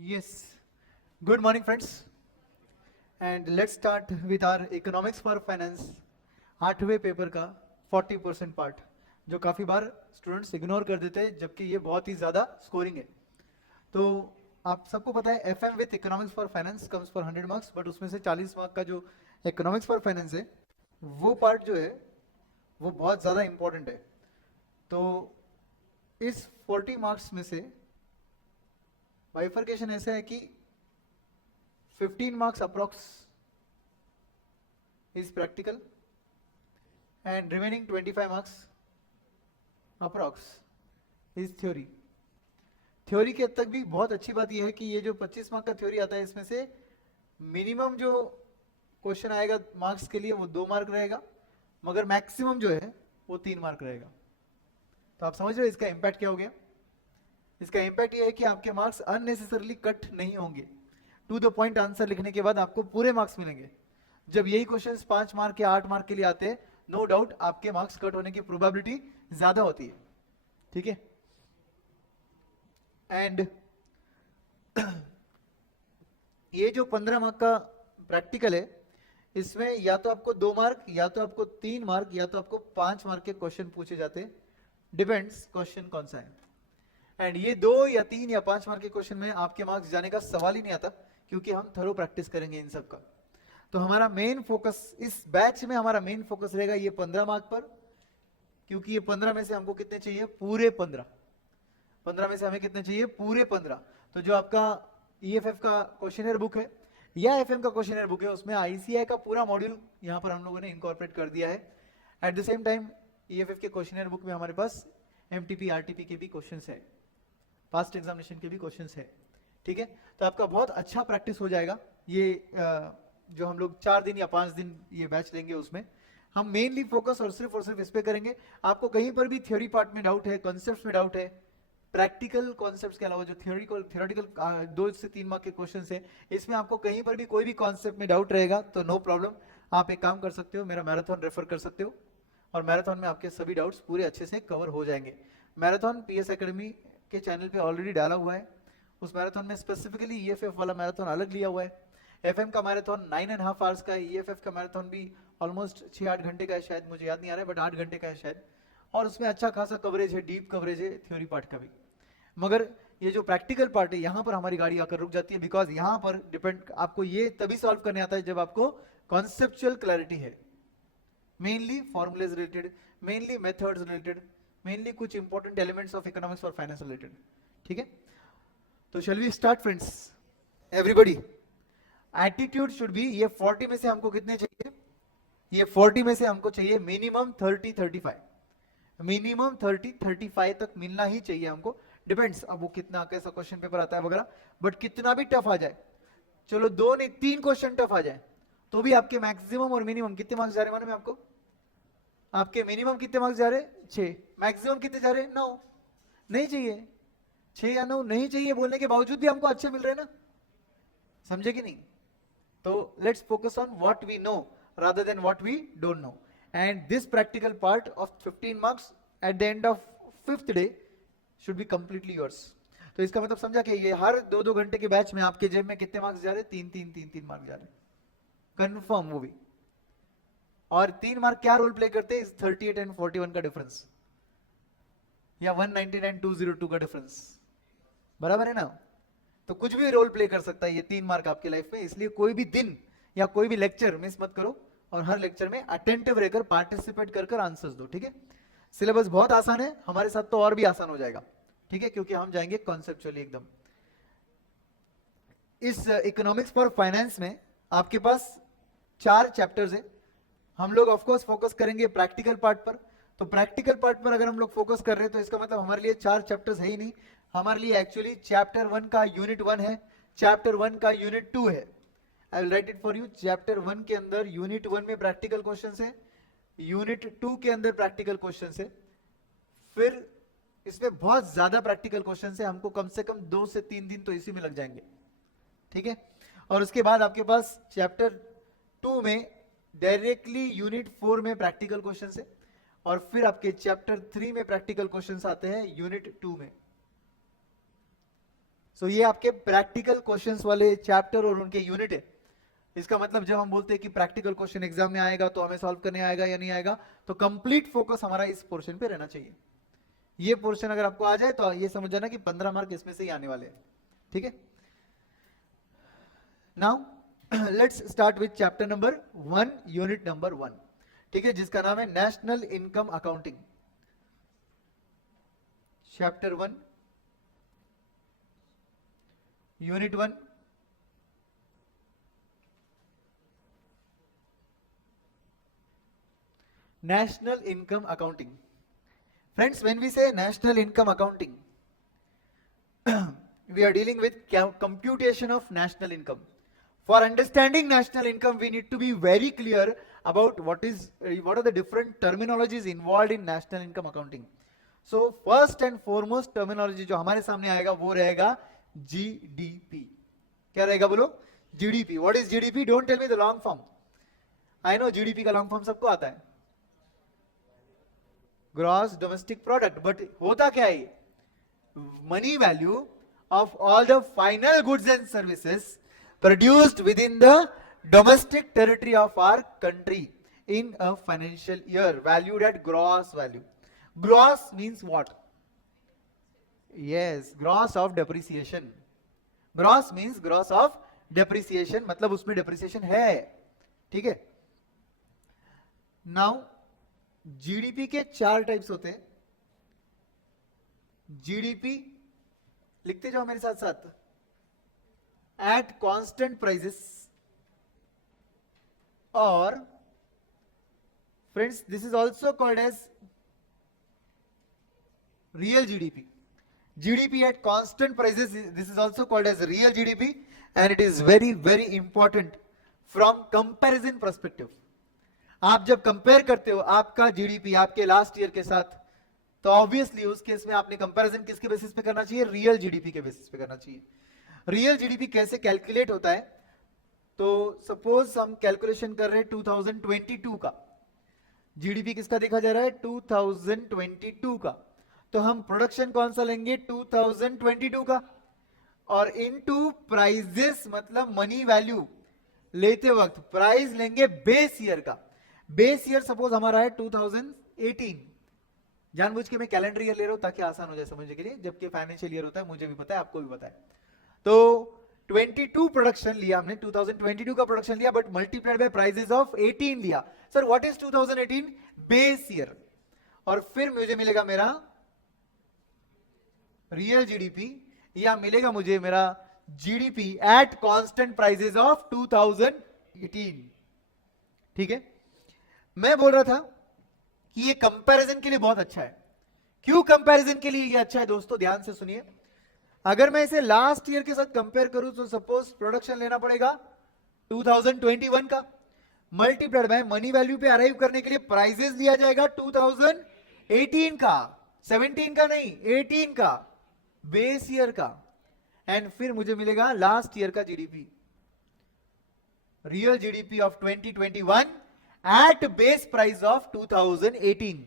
Yes. Good morning, friends. And let's start with our economics for finance 8वें paper का 40% part, जो काफ़ी बार students ignore कर देते हैं, जबकि ये बहुत ही ज़्यादा स्कोरिंग है। तो आप सबको पता है F M with economics for finance comes for 100 marks, but उसमें से 40 मार्क का जो इकोनॉमिक्स फॉर फाइनेंस है, वो पार्ट जो है वो बहुत ज़्यादा इंपॉर्टेंट है। तो इस 40 मार्क्स में से बाइफर्केशन ऐसा है कि 15 marks approx is practical and remaining 25 marks approx is theory. Theory के हद तक भी बहुत अच्छी बात यह है कि ये जो 25 मार्क का थ्योरी आता है, इसमें से मिनिमम जो क्वेश्चन आएगा मार्क्स के लिए वो 2 मार्क रहेगा, मगर मैक्सिमम जो है वो 3 मार्क रहेगा। तो आप समझ रहे हो इसका इम्पैक्ट क्या हो गया? इसका इम्पैक्ट ये है कि आपके मार्क्स अननेसेसरली कट नहीं होंगे। टू द पॉइंट आंसर लिखने के बाद आपको पूरे मार्क्स मिलेंगे। जब यही क्वेश्चंस 5 मार्क या 8 मार्क के लिए आते हैं, नो डाउट आपके मार्क्स कट होने की प्रोबेबिलिटी ज्यादा होती है। ठीक है। एंड ये जो 15 मार्क का प्रैक्टिकल है, इसमें या तो आपको 2 मार्क, या तो आपको 3 मार्क, या तो आपको 5 मार्क के क्वेश्चन पूछे जाते हैं। डिपेंड्स क्वेश्चन कौन सा है। एंड ये 2 या 3 या 5 मार्क के क्वेश्चन में आपके मार्क्स जाने का सवाल ही नहीं आता, क्योंकि हम थरो प्रैक्टिस करेंगे इन सब का। तो हमारा मेन फोकस इस बैच में, हमारा मेन फोकस रहेगा ये 15 मार्क पर, क्योंकि ये 15 में से हमको कितने चाहिए? पूरे 15। 15 में से हमें कितने चाहिए? पूरे 15। तो जो आपका ईएफएफ का क्वेश्चनर बुक है या एफएम का क्वेश्चनर बुक है, उसमें आईसीआई का पूरा मॉड्यूल यहाँ पर हम लोगों ने इंकॉर्पोरेट कर दिया है। At the same time EFF के क्वेश्चनर बुक में हमारे पास एमटीपी आरटीपी के भी क्वेश्चन है, पास्ट एग्जामिनेशन के भी क्वेश्चंस है। ठीक है। तो आपका बहुत अच्छा प्रैक्टिस हो जाएगा। ये जो हम लोग 4 दिन या 5 दिन ये बैच लेंगे, उसमें हम मेनली फोकस और सिर्फ इस पे करेंगे। आपको कहीं पर भी थ्योरी पार्ट में डाउट है, कॉन्सेप्ट्स में डाउट है, प्रैक्टिकल कॉन्सेप्ट्स के अलावा जो थ्योरेटिकल 2 से 3 मार्क के क्वेश्चन है, इसमें आपको कहीं पर भी कोई भी कॉन्सेप्ट में डाउट रहेगा तो नो प्रॉब्लम, आप एक काम कर सकते हो, मेरा मैराथन रेफर कर सकते हो, और मैराथन में आपके सभी डाउट्स पूरे अच्छे से कवर हो जाएंगे। मैराथन पीएस एकेडमी के चैनल पे ऑलरेडी डाला हुआ है। उस मैराथन में स्पेसिफिकली ईएफएफ वाला मैराथन अलग लिया हुआ है। एफएम का मैराथन 9.5 आवर्स का है। ईएफएफ का मैराथन भी ऑलमोस्ट 6-8 घंटे का है, शायद मुझे याद नहीं आ रहा है, बट 8 घंटे का है शायद। और उसमें अच्छा खासा कवरेज है, डीप कवरेज है थ्योरी पार्ट का भी। मगर ये जो प्रैक्टिकल पार्ट है, यहाँ पर हमारी गाड़ी आकर रुक जाती है, बिकॉज यहाँ पर डिपेंड आपको ये तभी सॉल्व करने आता है जब आपको कॉन्सेप्चुअल क्लैरिटी है, mainly formulas related, mainly methods related, mainly कुछ इंपॉर्टेंट एलिमेंट्स ऑफ इकोनॉमिक्स और फाइनेंस रिलेटेड। ठीक है। तो shall we start friends? Everybody, attitude should be, ये 40 में से हमको कितने चाहिए? ये 40 में से हमको चाहिए मिनिमम 30-35, मिनिमम 30-35 तक मिलना ही चाहिए हमको। डिपेंड्स अब वो कितना कैसा क्वेश्चन पेपर आता है वगैरह, बट कितना भी टफ आ जाए, चलो 2 नहीं 3 क्वेश्चन टफ आ जाए, तो भी आपके मैक्सिमम और मिनिमम कितने मार्क्स जा रहे हैं मालूम है आपको? आपके मिनिमम कितने मार्क्स जा रहे? 6। मैक्सिमम कितने जा रहे? 9। नहीं चाहिए 6 या 9, नहीं चाहिए बोलने के बावजूद भी हमको अच्छे मिल रहे हैं ना, समझे कि नहीं? तो let's focus on what we know rather than what we don't know, and this practical part of 15 marks at the end of 5th day should be completely yours. तो इसका मतलब समझा कि ये हर 2-2 घंटे के बैच में आपके जेब में कितने मार्क्स जा रहे? 3-3 मार्क्स जा रहे, कंफर्म वो भी। और 3 मार्क क्या रोल प्ले करते हैं? इस 38 एंड 41 का डिफरेंस, या 199-202 का डिफरेंस, बराबर है ना? तो कुछ भी रोल प्ले कर सकता है ये 3 मार्क आपके लाइफ में। इसलिए कोई भी दिन या कोई भी लेक्चर मिस मत करो, और हर लेक्चर में अटेंटिव रहकर पार्टिसिपेट कर आंसर्स दो। ठीक है। सिलेबस बहुत आसान है, हमारे साथ तो और भी आसान हो जाएगा। ठीक है, क्योंकि हम जाएंगे कॉन्सेप्चुअली एकदम। इस इकोनॉमिक्स फॉर फाइनेंस में आपके पास 4 चैप्टर्स है। हम लोग ऑफकोर्स फोकस करेंगे प्रैक्टिकल पार्ट पर। तो प्रैक्टिकल पार्ट पर अगर हम लोग फोकस कर रहे हैं, तो इसका मतलब हमारे लिए 4 चैप्टर्स है ही नहीं, हमारे लिए एक्चुअली चैप्टर 1 का यूनिट 1 है, चैप्टर 1 का यूनिट 2 है। I will write it for you. Chapter 1 के अंदर यूनिट 1 में प्रैक्टिकल क्वेश्चंस है, यूनिट 2 के अंदर प्रैक्टिकल क्वेश्चंस है, फिर इसमें बहुत ज्यादा प्रैक्टिकल क्वेश्चंस है, हमको कम से कम 2 से 3 दिन तो इसी में लग जाएंगे। ठीक है। और उसके बाद आपके पास चैप्टर 2 में डायरेक्टली यूनिट 4 में प्रैक्टिकल क्वेश्चंस है, और फिर आपके चैप्टर 3 में प्रैक्टिकल क्वेश्चंस आते हैं यूनिट 2 में। सो ये आपके प्रैक्टिकल क्वेश्चंस वाले चैप्टर और उनके यूनिट है। इसका मतलब जब हम बोलते हैं कि प्रैक्टिकल क्वेश्चन एग्जाम में आएगा तो हमें सॉल्व करने आएगा या नहीं आएगा, तो कंप्लीट फोकस हमारा इस पोर्शन पे रहना चाहिए। ये पोर्शन अगर आपको आ जाए तो ये समझ जाना कि 15 मार्क इसमें से ही आने वाले हैं। ठीक है, now let's start with chapter number 1, unit number 1। ठीक है, जिसका नाम है national income accounting. Chapter 1, unit 1, national income accounting. Friends, when we say national income accounting, we are dealing with computation of national income. For understanding national income, we need to be very clear about what are the different terminologies involved in national income accounting. So first and foremost terminology जो हमारे सामने आएगा वो रहेगा GDP. क्या रहेगा बोलो? GDP. What is GDP? Don't tell me the long form. I know GDP का long form सबको आता है, ग्रॉस डोमेस्टिक प्रोडक्ट, बट होता क्या है? Money value of all the final goods and services produced within the domestic territory of our country in a financial year, valued at gross value. Gross means what? Yes, gross of depreciation. Gross means gross of depreciation, मतलब उसमें depreciation है. ठीक है, now GDP के 4 types होते हैं. GDP लिखते जाओ मेरे साथ साथ. एट कांस्टेंट प्राइसेस, और friends this is also called as real GDP. GDP at constant prices, this is also called as real GDP, and it is very very important from comparison perspective. आप जब compare करते हो आपका GDP आपके last year के साथ, तो obviously उस केस में आपने कंपैरिजन किसके बेसिस पे करना चाहिए? रियल जीडीपी के बेसिस पे करना चाहिए. रियल जीडीपी कैसे कैलकुलेट होता है? तो सपोज हम कैलकुलेशन कर रहे हैं 2022 का जीडीपी. किसका देखा जा रहा है? 2022 का. तो हम प्रोडक्शन कौन सा लेंगे? 2022 का, और इनटू प्राइजेस मतलब मनी वैल्यू लेते वक्त प्राइस लेंगे बेस ईयर का. बेस ईयर सपोज हमारा है 2018. जानबूझ के मैं कैलेंडर ईयर ले रहा हूं ताकि आसान हो जाए समझने के लिए, जबकि फाइनेंशियल ईयर होता है, मुझे भी पता है आपको भी पता है. तो 22 प्रोडक्शन लिया हमने, 2022 का प्रोडक्शन लिया, but multiplied by prices of 18 लिया. Sir what is 2018? Base year. और फिर मुझे मिलेगा मेरा रियल जीडीपी, या मिलेगा मुझे मेरा GDP at constant prices of 2018. ठीक है, मैं बोल रहा था कि ये कंपैरिजन के लिए बहुत अच्छा है. क्यों कंपैरिजन के लिए ये अच्छा है दोस्तों? ध्यान से सुनिए. अगर मैं इसे लास्ट ईयर के साथ कंपेयर करूं तो सपोज प्रोडक्शन लेना पड़ेगा 2021 का, मल्टीप्लाइड बाय मनी वैल्यू पे अराइव करने के लिए प्राइजेस लिया जाएगा 2018 का, 17 का नहीं, 18 का, बेस ईयर का, एंड फिर मुझे मिलेगा लास्ट ईयर का GDP, real GDP of 2021 at base price of 2018.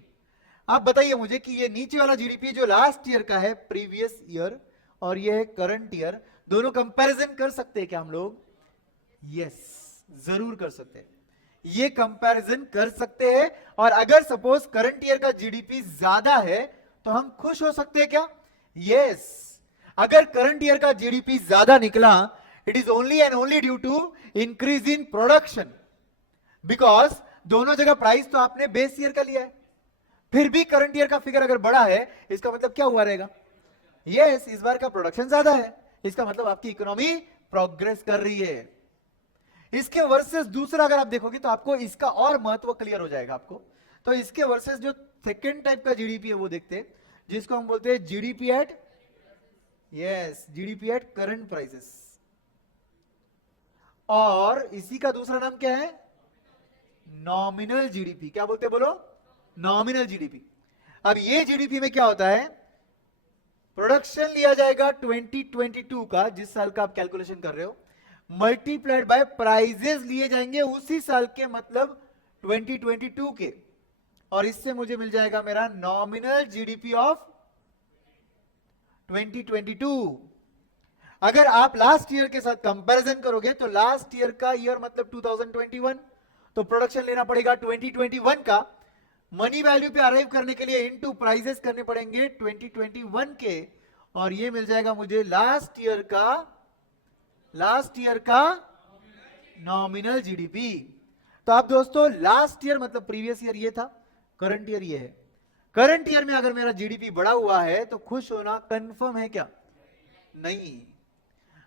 अब बताइए मुझे कि ये नीचे वाला जीडीपी जो लास्ट ईयर का है, प्रीवियस ईयर, और ये है करंट ईयर, दोनों कंपैरिजन कर सकते हैं क्या हम लोग? यस, जरूर कर सकते हैं. ये कंपैरिजन कर सकते हैं. और अगर सपोज करंट ईयर का जीडीपी ज्यादा है तो हम खुश हो सकते हैं क्या? यस. अगर करंट ईयर का जीडीपी ज्यादा निकला, it is only and only due to increase in production, because दोनों जगह प्राइस तो आपने बेस ईयर का लिया है. फिर भी करंट ईयर का फिगर अगर बड़ा है, इसका मतलब क्या हुआ रहेगा? यस, इस बार का प्रोडक्शन ज्यादा है, इसका मतलब आपकी इकोनॉमी प्रोग्रेस कर रही है. इसके वर्सेस दूसरा अगर आप देखोगे तो आपको इसका और महत्व क्लियर हो जाएगा आपको. तो इसके वर्सेस जो सेकेंड टाइप का जीडीपी है वो देखते हैं, जिसको हम बोलते हैं GDP at, yes, GDP at current prices. और इसी का दूसरा नाम क्या है? Nominal GDP. क्या बोलते हैं बोलो? Nominal GDP. अब ये जीडीपी में क्या होता है? प्रोडक्शन लिया जाएगा 2022 का, जिस साल का आप कैलकुलेशन कर रहे हो, मल्टीप्लाइड बाय प्राइजेस लिए जाएंगे उसी साल के, मतलब 2022 के, और इससे मुझे मिल जाएगा मेरा नॉमिनल जीडीपी ऑफ 2022. अगर आप लास्ट ईयर के साथ कंपैरिजन करोगे तो लास्ट ईयर का ईयर मतलब 2021, तो प्रोडक्शन लेना पड़ेगा 2021 का, मनी वैल्यू पे अराइव करने के लिए इनटू प्राइसेस करने पड़ेंगे 2021 के, और ये मिल जाएगा मुझे लास्ट ईयर का नॉमिनल जीडीपी। तो आप दोस्तों लास्ट ईयर मतलब प्रीवियस ईयर ये था, करंट ईयर ये है। करंट ईयर में अगर मेरा जीडीपी बढ़ा हुआ है तो खुश होना कंफर्म है क्या? नहीं।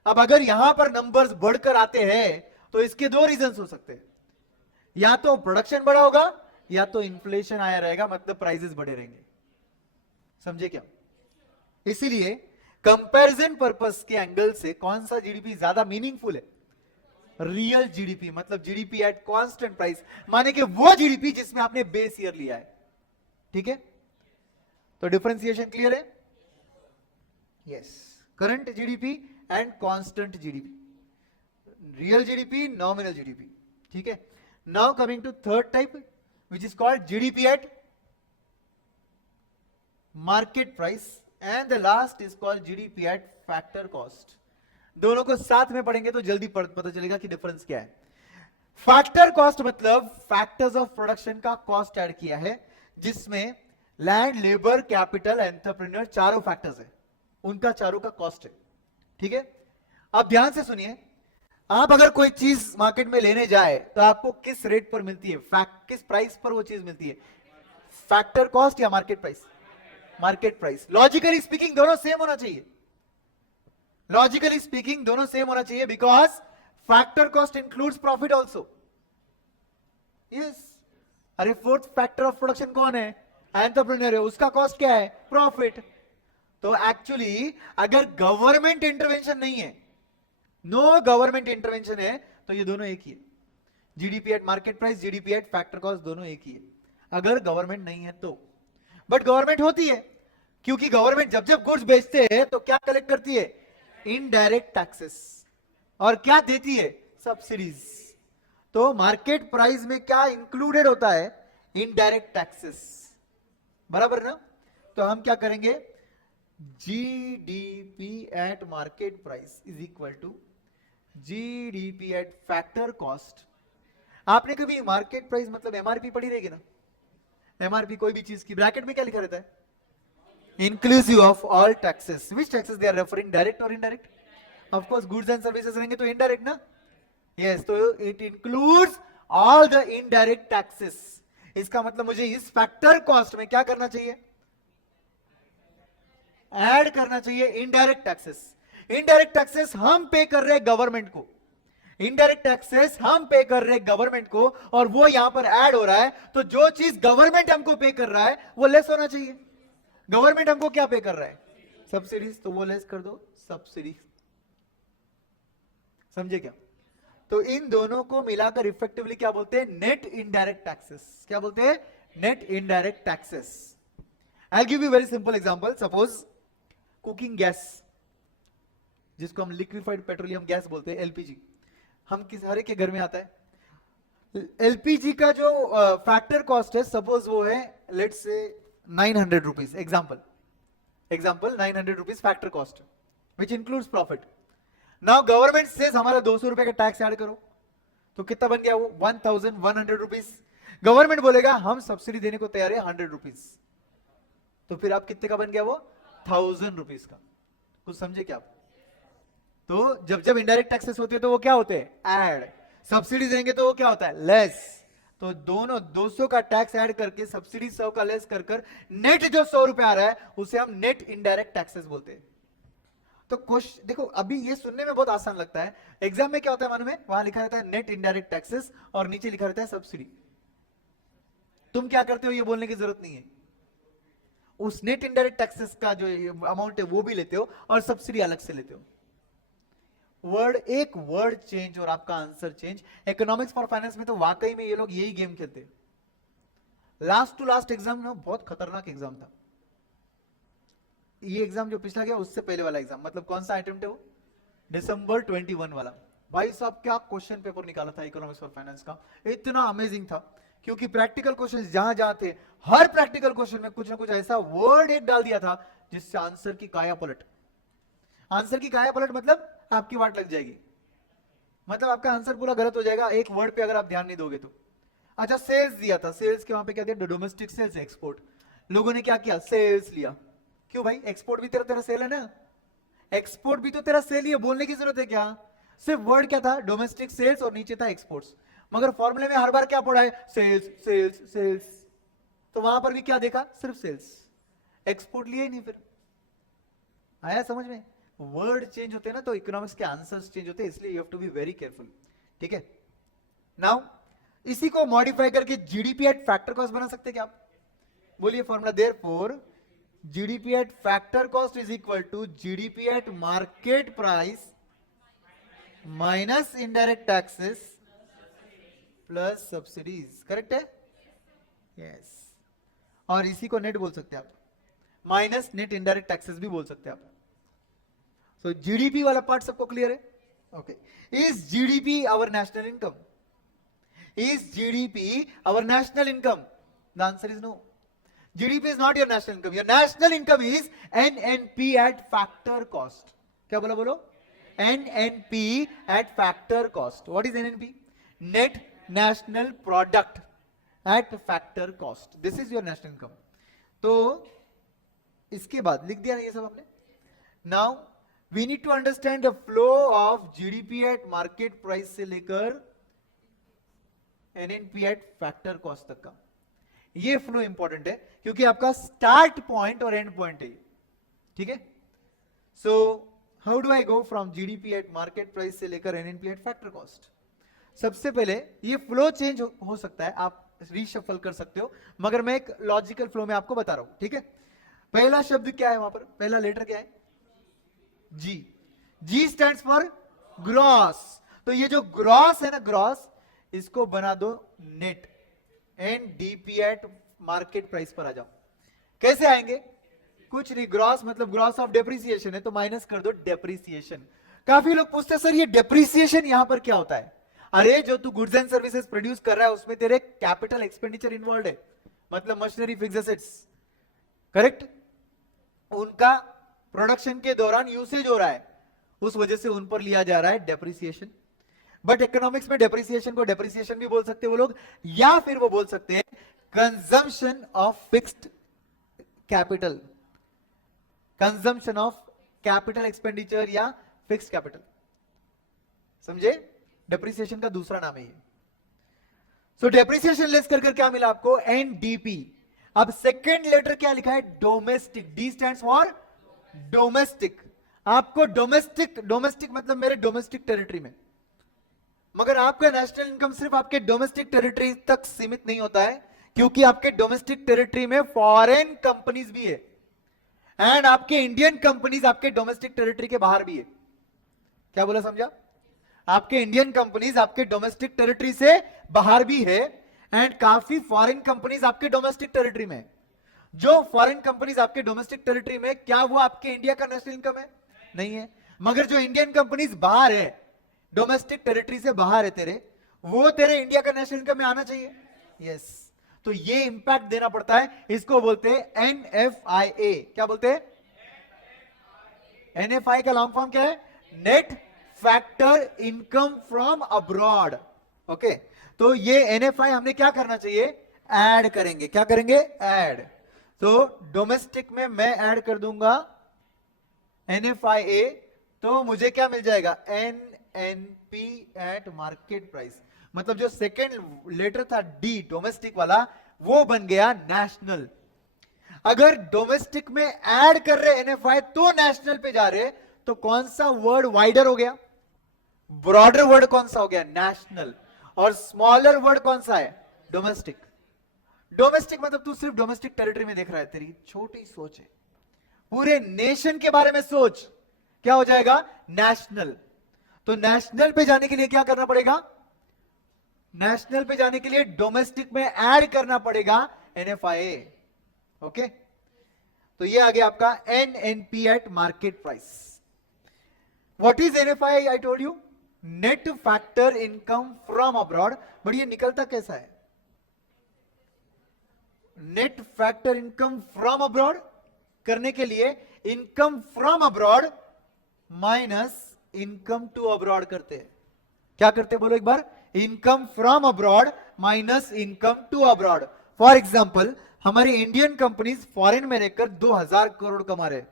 अब अगर यहां पर नंबर्स बढ़कर आते हैं तो इसके दो रीजंस हो सकते हैं, या तो प्रोडक्शन बढ़ा होगा या तो इन्फ्लेशन आया रहेगा, मतलब प्राइसेस बढ़े रहेंगे। समझे क्या? इसीलिए कंपैरिजन पर्पस के एंगल से कौन सा जीडीपी ज्यादा मीनिंगफुल है? रियल जीडीपी, मतलब जीडीपी एट कांस्टेंट प्राइस, माने कि वो जीडीपी जिसमें आपने बेस ईयर लिया है। ठीक है, तो डिफरेंशिएशन क्लियर है? Yes, current GDP and constant GDP, real GDP, nominal GDP. ठीक है, now coming to third type which is called GDP at market price, and the last is called GDP at factor cost. दोनों को साथ में पढ़ेंगे तो जल्दी पता चलेगा कि डिफरेंस क्या है। फैक्टर कॉस्ट मतलब फैक्टर्स ऑफ प्रोडक्शन का कॉस्ट ऐड किया है, जिसमें लैंड, लेबर, कैपिटल, एंटरप्रेन्योर चारों फैक्टर्स है, उनका चारों का कॉस्ट है। ठीक है, अब ध्यान से सुनिए, आप अगर कोई चीज मार्केट में लेने जाए तो आपको किस रेट पर मिलती है, किस प्राइस पर वो चीज मिलती है? फैक्टर कॉस्ट या market price? Market price. Logically speaking दोनों सेम होना चाहिए, लॉजिकली स्पीकिंग दोनों सेम होना चाहिए, because factor cost includes profit also. Yes, अरे फोर्थ फैक्टर ऑफ प्रोडक्शन कौन है? एंटरप्रेन्योर है, उसका कॉस्ट क्या है? प्रॉफिट। तो एक्चुअली अगर गवर्नमेंट इंटरवेंशन नहीं है, नो गवर्नमेंट इंटरवेंशन है, तो ये दोनों एक ही है। GDP at market price, GDP at factor cost, दोनों एक ही है अगर गवर्नमेंट नहीं है तो। बट गवर्नमेंट होती है, क्योंकि गवर्नमेंट जब जब गुड्स बेचते हैं तो क्या कलेक्ट करती है? Indirect taxes. और क्या देती है? सब्सिडीज। तो मार्केट प्राइस में क्या इंक्लूडेड होता है? Indirect taxes. बराबर ना? तो हम क्या करेंगे? GDP at market price is equal to GDP at factor cost. आपने कभी मार्केट प्राइस मतलब एमआरपी पढ़ी रहेगी ना? एमआरपी कोई भी चीज की ब्रैकेट में क्या लिखा रहता है? Inclusive of all taxes. Which taxes they are referring, direct और indirect? Of course goods and services रहेंगे तो इनडायरेक्ट ना? यस, तो it includes all the indirect taxes. इसका मतलब मुझे इस फैक्टर कॉस्ट में क्या करना चाहिए? ऐड करना चाहिए इनडायरेक्ट टैक्सेस। इनडायरेक्ट टैक्सेस हम पे कर रहे हैं गवर्नमेंट को, इनडायरेक्ट टैक्सेस हम पे कर रहे हैं गवर्नमेंट को, और वो यहां पर ऐड हो रहा है, तो जो चीज गवर्नमेंट हमको पे कर रहा है वो लेस होना चाहिए। गवर्नमेंट हमको क्या पे कर रहा है? सब्सिडीज, तो वो लेस कर दो सब्सिडी। समझे क्या? तो इन दोनों को मिलाकर इफेक्टिवली क्या बोलते हैं? Net indirect taxes. क्या बोलते हैं? Net indirect taxes. I give you very simple example. Suppose cooking gas, जिसको हम लिक्विफाइड पेट्रोलियम गैस बोलते हैं, एलपीजी, हम किस हर एक के घर में आता है। एलपीजी का जो फैक्टर कॉस्ट है, सपोज वो है let's say 900 rupees, example 900 rupees factor cost, which includes profit. Now government से हमारा 200 रुपए का टैक्स ऐड करो, तो कितना बन गया वो? 1100 रुपीज। गवर्नमेंट बोलेगा हम सब्सिडी देने को तैयार है 100 रुपीज, तो फिर आप कितने का बन गया वो? 1000 रुपीज का। कुछ समझे क्या आप? तो जब जब इनडायरेक्ट टैक्सेस होते हैं तो वो क्या होते हैं? ऐड। सब्सिडी देंगे तो वो क्या होता है? लेस। तो दोनों 200 का टैक्स ऐड करके सब्सिडी 100 का लेस कर नेट जो 100 रुपए आ रहा है उसे हम नेट इनडायरेक्ट टैक्सेस बोलते हैं। तो क्वेश्चन देखो, अभी ये सुनने में बहुत आसान लगता है, एग्जाम में क्या होता है मालूम है? वहां लिखा रहता है नेट इनडायरेक्ट टैक्सेस और नीचे लिखा रहता है सब्सिडी। तुम क्या करते हो ये बोलने की जरूरत नहीं है, उस नेट इनडायरेक्ट टैक्सेस का जो अमाउंट है वो भी लेते हो और सब्सिडी अलग से लेते हो। एक वर्ड चेंज और आपका answer change. Economics for finance में तो वाकई में ये लोग यही गेम खेलते हैं। लास्ट टू लास्ट एग्जाम ना बहुत खतरनाक एग्जाम था ये एग्जाम, जो पिछला गया उससे पहले वाला एग्जाम। मतलब कौन सा आइटम थे वो? दिसंबर 21 वाला। भाई साहब क्या क्वेश्चन पेपर निकाला था इकोनॉमिक्स फॉर फाइनेंस का, इतना अमेजिंग था, क्योंकि प्रैक्टिकल क्वेश्चन जहां जहां थे, हर प्रैक्टिकल क्वेश्चन में कुछ ना कुछ ऐसा वर्ड एक डाल दिया था जिससे आंसर की काया पलट। आंसर की काया पलट मतलब आपकी वाट लग जाएगी, मतलब आपका आंसर पूरा गलत हो जाएगा एक वर्ड पे अगर आप ध्यान नहीं दोगे तो। अच्छा सेल्स दिया था, सेल्स के वहां पे क्या दिया, डोमेस्टिक सेल्स एक्सपोर्ट, लोगों ने क्या किया, सेल्स लिया। क्यों भाई, एक्सपोर्ट भी तेरा तेरा सेल है ना, एक्सपोर्ट भी तो तेरा सेल ही है, बोलने की जरूरत है क्या, सिर्फ वर्ड क्या था, डोमेस्टिक सेल्स और नीचे था एक्सपोर्ट्स, मगर फॉर्मूले में हर बार क्या पढ़ा है, सेल्स सेल्स सेल्स, तो वहां पर भी क्या देखा, सिर्फ सेल्स, एक्सपोर्ट लिया ही नहीं। फिर आया समझ में, वर्ड चेंज होते हैं ना तो इकोनॉमिक्स के आंसर्स चेंज होते हैं, इसलिए you have to be very careful, ठीक है। नाउ इसी को मॉडिफाई करके जीडीपी एट फैक्टर कॉस्ट बना सकते हैं क्या आप, बोलिए formula, therefore GDP at factor cost is equal to GDP at market price minus indirect taxes plus subsidies, correct है, यस। और इसी को नेट बोल सकते हैं आप, माइनस नेट इनडायरेक्ट टैक्सेस भी बोल सकते हैं आप। सो जीडीपी वाला पार्ट सबको क्लियर है, okay. Is GDP our national income, is GDP our national income, the answer is no, GDP is not your national income. Your national income is NNP at factor cost. क्या बोला बोलो? NNP at factor cost. What is NNP? Net National Product at factor cost. This is your national income. तो इसके बाद लिख दिया ना ये सब हमने. Now we need to understand the flow of GDP at market price से लेकर NNP at factor cost तक का. ये फ्लो इंपॉर्टेंट है क्योंकि आपका स्टार्ट पॉइंट और एंड पॉइंट है, ठीक है। So how do I go from GDP at market price से लेकर एनएनपी एट फैक्टर कॉस्ट। सबसे पहले ये फ्लो चेंज हो सकता है, आप रीशफल कर सकते हो, मगर मैं एक लॉजिकल फ्लो में आपको बता रहा हूं, ठीक है। पहला शब्द क्या है वहां पर, पहला लेटर क्या है, जी, जी स्टैंड्स फॉर ग्रॉस, तो ये जो ग्रॉस है ना, ग्रॉस, इसको बना दो net, NDP at market price पर आ जाओ। कैसे आएंगे, कुछ नहीं, ग्रॉस मतलब ग्रॉस ऑफ डेप्रिसिएशन है तो माइनस कर दो डेप्रिसिएशन। काफी लोग पूछते सर ये डेप्रिसिएशन यहां पर क्या होता है, अरे जो तू गुड्स एंड सर्विसेज प्रोड्यूस कर रहा है उसमें तेरे कैपिटल एक्सपेंडिचर इन्वॉल्व है, मतलब मशीनरी फिक्स्ड एसेट्स, करेक्ट, उनका प्रोडक्शन के दौरान यूसेज हो रहा है, उस वजह से उन पर लिया जा रहा है डेप्रिसिएशन। बट इकोनॉमिक्स में डेप्रिसिएशन को डेप्रिसिएशन भी बोल सकते हैं वो लोग, या फिर वो बोल सकते हैं consumption of fixed capital, consumption of capital expenditure या फिक्स्ड कैपिटल, समझे, डेप्रिसिएशन का दूसरा नाम है ये। सो डेप्रिसिएशन लेस कर क्या मिला आपको, एनडीपी। अब सेकेंड लेटर क्या लिखा है, domestic, D stands for domestic. आपको डोमेस्टिक, डोमेस्टिक मतलब मेरे डोमेस्टिक टेरिटरी में, मगर आपका नेशनल इनकम सिर्फ आपके डोमेस्टिक टेरिटरी तक सीमित नहीं होता है, क्योंकि आपके डोमेस्टिक टेरिटरी में फॉरेन कंपनीज भी है, एंड आपके इंडियन कंपनीज आपके डोमेस्टिक टेरिटरी के बाहर भी है। क्या बोला समझा, आपके इंडियन कंपनीज आपके डोमेस्टिक टेरिटरी से बाहर भी है, एंड काफी फॉरेन कंपनीज आपके डोमेस्टिक टेरिटरी में। जो फॉरेन कंपनीज आपके डोमेस्टिक टेरिटरी में, क्या वो आपके इंडिया का नेशनल इनकम है, नहीं है, मगर जो इंडियन कंपनीज बाहर है, डोमेस्टिक टेरिटरी से बाहर है तेरे, वो तेरे इंडिया का नेशनल इनकम में आना चाहिए, यस। तो ये इंपैक्ट देना पड़ता है, इसको बोलते हैं एनएफआईए। क्या बोलते हैं, एनएफआई का लॉन्ग फॉर्म क्या है, net factor income from abroad, okay. तो ये एनएफआई हमने क्या करना चाहिए, ऐड करेंगे, क्या करेंगे, ऐड। तो डोमेस्टिक में मैं ऐड कर दूंगा एनएफआईए, तो मुझे क्या मिल जाएगा, एनएनपी एट मार्केट प्राइस, मतलब जो सेकेंड लेटर था डी डोमेस्टिक वाला, वो बन गया नेशनल। अगर डोमेस्टिक में ऐड कर रहे एनएफआई तो नेशनल पे जा रहे, तो कौन सा वर्ड वाइडर हो गया, ब्रॉडर वर्ड कौन सा हो गया, नेशनल, और स्मॉलर वर्ड कौन सा है, डोमेस्टिक। डोमेस्टिक मतलब तू सिर्फ डोमेस्टिक टेरिटरी में देख रहा है, तेरी छोटी सोच है, पूरे नेशन के बारे में सोच, क्या हो जाएगा, नेशनल। तो नेशनल पे जाने के लिए क्या करना पड़ेगा, नेशनल पे जाने के लिए डोमेस्टिक में ऐड करना पड़ेगा एनएफआईए, ओके। तो ये आ गया आपका NNP at market price. What is NFI, I told you, net factor income from abroad. But ये निकलता कैसा है, net factor income from abroad करने के लिए income from abroad minus income to abroad करते हैं। क्या करते हैं बोलो एक बार, income from abroad minus income to abroad. For example हमारी इंडियन कंपनीज फॉरेन में रहकर 2000 करोड़ कमा रहे,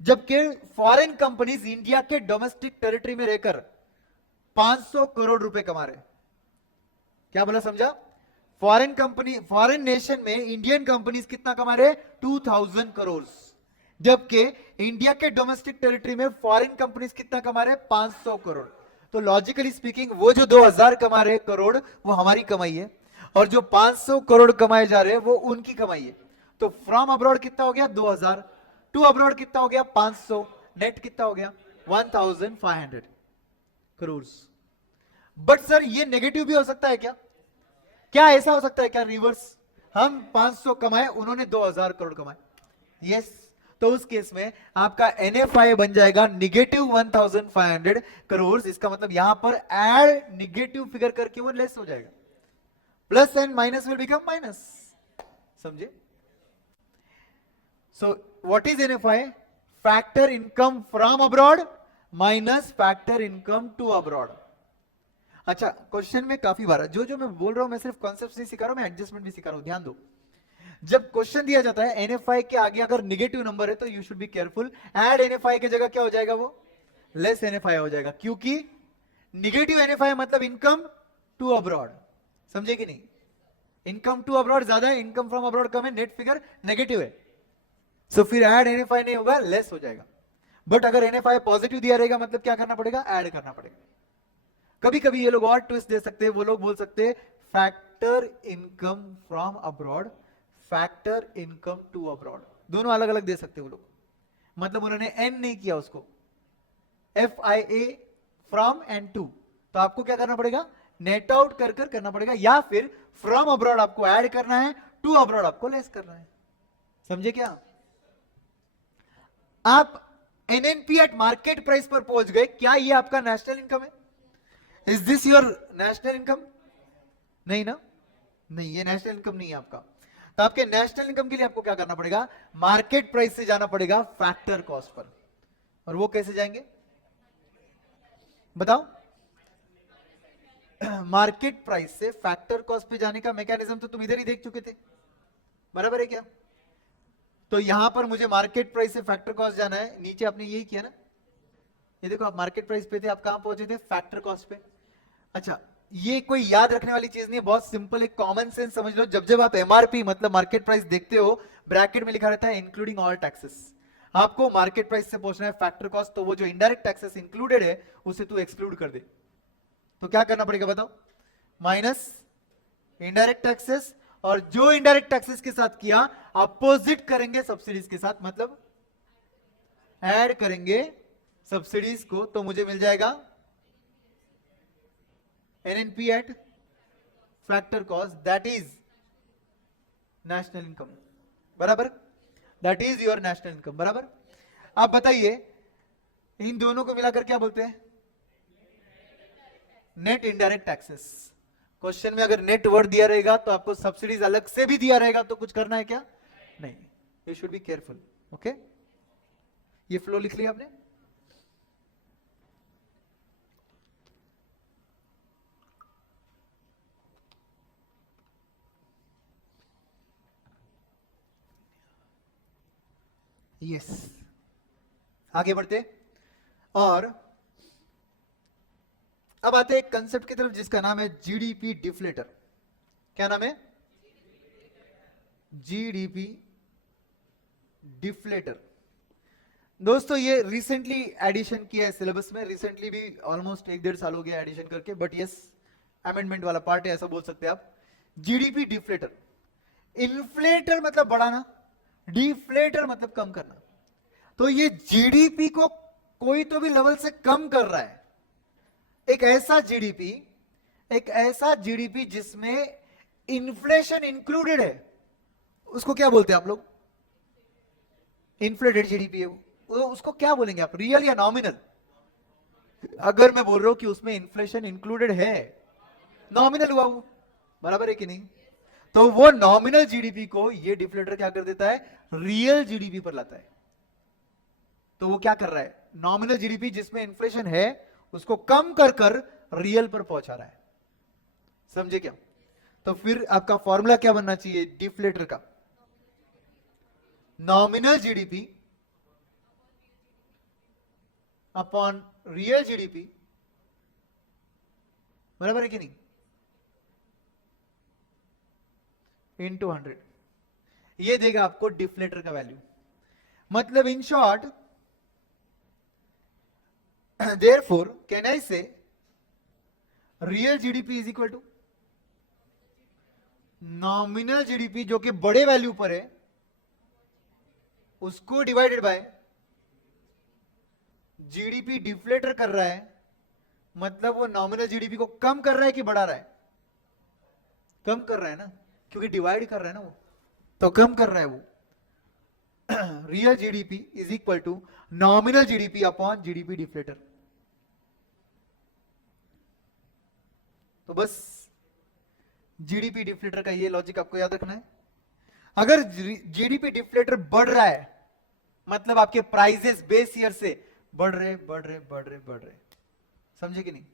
जबकि फॉरेन कंपनीज इंडिया के डोमेस्टिक टेरिटरी में रहकर 500 करोड़ रुपए कमा रहे। क्या बोला समझा? फॉरेन कंपनी, फॉरेन नेशन में इंडियन कंपनीज कितना कमा रहे? 2000 करोड़, जबकि इंडिया के डोमेस्टिक टेरिटरी में फॉरेन कंपनीज कितना कमा रहे? 500 करोड़। तो लॉजिकली स्पीकिंग वो जो 2000 कमा रहे करोड़ वो हमारी कमाई है, और जो 500 करोड़ कमाए जा रहे हैं वो उनकी कमाई है। तो फ्रॉम अब्रॉड कितना हो गया? 2000, टू अब्रॉड कितना हो गया? 500, नेट कितना हो गया? 1500 करोड़। बट सर ये नेगेटिव भी हो सकता है क्या? क्या ऐसा हो सकता है क्या रिवर्स, हम 500 कमाए, उन्होंने 2000 करोड़ कमाए? यस। तो उस केस में आपका NFI बन जाएगा निगेटिव 1500 करोड़। इसका मतलब यहां पर ऐड निगेटिव फिगर करके वो लेस हो जाएगा, plus and minus will become minus. समझे? So what is NFI? Factor income from abroad minus factor income to abroad. अच्छा, क्वेश्चन में काफी बार जो मैं बोल रहा हूं, मैं सिर्फ कॉन्सेप्ट नहीं सिखा रहा हूं, मैं एडजस्टमेंट भी सिखा रहा हूं। ध्यान दो, जब क्वेश्चन दिया जाता है NFI के आगे अगर निगेटिव नंबर है तो you should be careful. Add NFI की जगह क्या हो जाएगा? वो लेस NFI हो जाएगा, क्योंकि निगेटिव NFI मतलब इनकम टू अब्रॉड। समझे कि नहीं? इनकम टू अब्रॉड ज्यादा है, इनकम फ्रॉम अब्रॉड कम है, नेट फिगर नेगेटिव है। सो फिर ऐड NFI नहीं होगा, लेस हो जाएगा। बट अगर NFI पॉजिटिव दिया रहेगा मतलब क्या करना पड़ेगा? ऐड करना पड़ेगा। कभी कभी ये लोग और ट्विस्ट दे सकते हैं, वो लोग बोल सकते हैं factor income from abroad, factor income to abroad, दोनों अलग अलग दे सकते हैं वो लोग। मतलब उन्होंने एन नहीं किया उसको, FIA फ्रॉम एंड टू। तो आपको क्या करना पड़ेगा? नेट आउट कर कर करना पड़ेगा, या फिर फ्रॉम अब्रॉड आपको ऐड करना है, टू अब्रॉड आपको लेस करना है। समझे क्या? आप NNP एट मार्केट प्राइस पर पहुंच गए, क्या ये आपका नेशनल इनकम है? Is this your national income? नहीं ना, नहीं, ये नेशनल इनकम नहीं है आपका। तो आपके नेशनल इनकम के लिए आपको क्या करना पड़ेगा? मार्केट प्राइस से जाना पड़ेगा फैक्टर कॉस्ट पर। और वो कैसे जाएंगे बताओ? मार्केट प्राइस से फैक्टर कॉस्ट पे जाने का मैकेनिज्म तो तुम इधर ही देख चुके थे, बराबर है क्या? तो यहां पर मुझे मार्केट प्राइस से फैक्टर कॉस्ट जाना है, नीचे आपने यही किया ना। ये देखो, आप मार्केट प्राइस पे थे, आप कहां पहुंचे थे? फैक्टर कॉस्ट पे। अच्छा, ये कोई याद रखने वाली चीज नहीं है, बहुत सिंपल, एक कॉमन सेंस समझ लो। जब जब आप MRP मतलब मार्केट प्राइस देखते हो, ब्रैकेट में लिखा रहता है इंक्लूडिंग ऑल टैक्सेस। आपको मार्केट प्राइस से पहुंचना है फैक्टर कॉस्ट, तो वो जो इनडायरेक्ट टैक्सेस इंक्लूडेड है उसे तू एक्सक्लूड कर दे। तो क्या करना पड़ेगा बताओ? माइनस इनडायरेक्ट टैक्सेस, और जो इनडायरेक्ट टैक्सेस के साथ किया अपोजिट करेंगे सब्सिडीज के साथ, मतलब ऐड करेंगे सब्सिडीज को, तो मुझे मिल जाएगा NNP at factor cost, that is national income, बराबर? That is your national income, बराबर? आप बताइए, इन दोनों को मिलाकर क्या बोलते हैं? Net indirect taxes. क्वेश्चन में अगर नेट वर्ड दिया रहेगा तो आपको सब्सिडीज अलग से भी दिया रहेगा, तो कुछ करना है क्या? नहीं, you should be careful. Okay, ये फ्लो लिख लिया आपने? यस, आगे बढ़ते। और अब आते हैं एक कंसेप्ट की तरफ जिसका नाम है GDP डिफ्लेटर। क्या नाम है? GDP deflator. दोस्तों ये रिसेंटली एडिशन किया है सिलेबस में, रिसेंटली भी ऑलमोस्ट 1-1.5 साल हो गया एडिशन करके, बट यस अमेंडमेंट वाला पार्ट है, ऐसा बोल सकते हैं आप। GDP डिफ्लेटर, इन्फ्लेटर मतलब बढ़ाना, डिफ्लेटर मतलब कम करना। तो ये GDP को कोई तो भी लेवल से कम कर रहा है। एक ऐसा GDP जिसमें इन्फ्लेशन इंक्लूडेड है, उसको क्या बोलते हैं आप लोग? इन्फ्लेटेड GDP है वो, उसको क्या बोलेंगे आप? रियल या नॉमिनल? अगर मैं बोल रहा हूं कि उसमें इन्फ्लेशन इंक्लूडेड है, नॉमिनल हुआ वो, बराबर है कि नहीं? तो वो नॉमिनल GDP को ये डिफ्लेटर क्या कर देता है? रियल GDP पर लाता है। तो वो क्या कर रहा है? नॉमिनल जीडीपी जिसमें इन्फ्लेशन है उसको कम कर कर रियल पर पहुंचा रहा है, समझे क्या? तो फिर आपका फॉर्मूला क्या बनना चाहिए डिफ्लेटर का? Nominal GDP upon real GDP, बराबर है कि नहीं, इनटू 100, ये देगा आपको डिफ्लेटर का वैल्यू। मतलब in short, therefore can I say real GDP is equal to nominal GDP जो कि बड़े वैल्यू पर है उसको डिवाइडेड बाय जीडीपी डिफ्लेटर कर रहा है, मतलब वो नॉमिनल जीडीपी को कम कर रहा है कि बढ़ा रहा है? कम कर रहा है ना, क्योंकि डिवाइड कर रहा है ना वो, तो कम कर रहा है वो। Real GDP is equal to nominal GDP upon GDP deflator. तो बस जीडीपी डिफ्लेटर का ये लॉजिक आपको याद रखना है। अगर जीडीपी डिफ्लेटर बढ़ रहा है मतलब आपके प्राइसेस बेस ईयर से बढ़ रहे बढ़ रहे बढ़ रहे बढ़ रहे, समझे कि नहीं?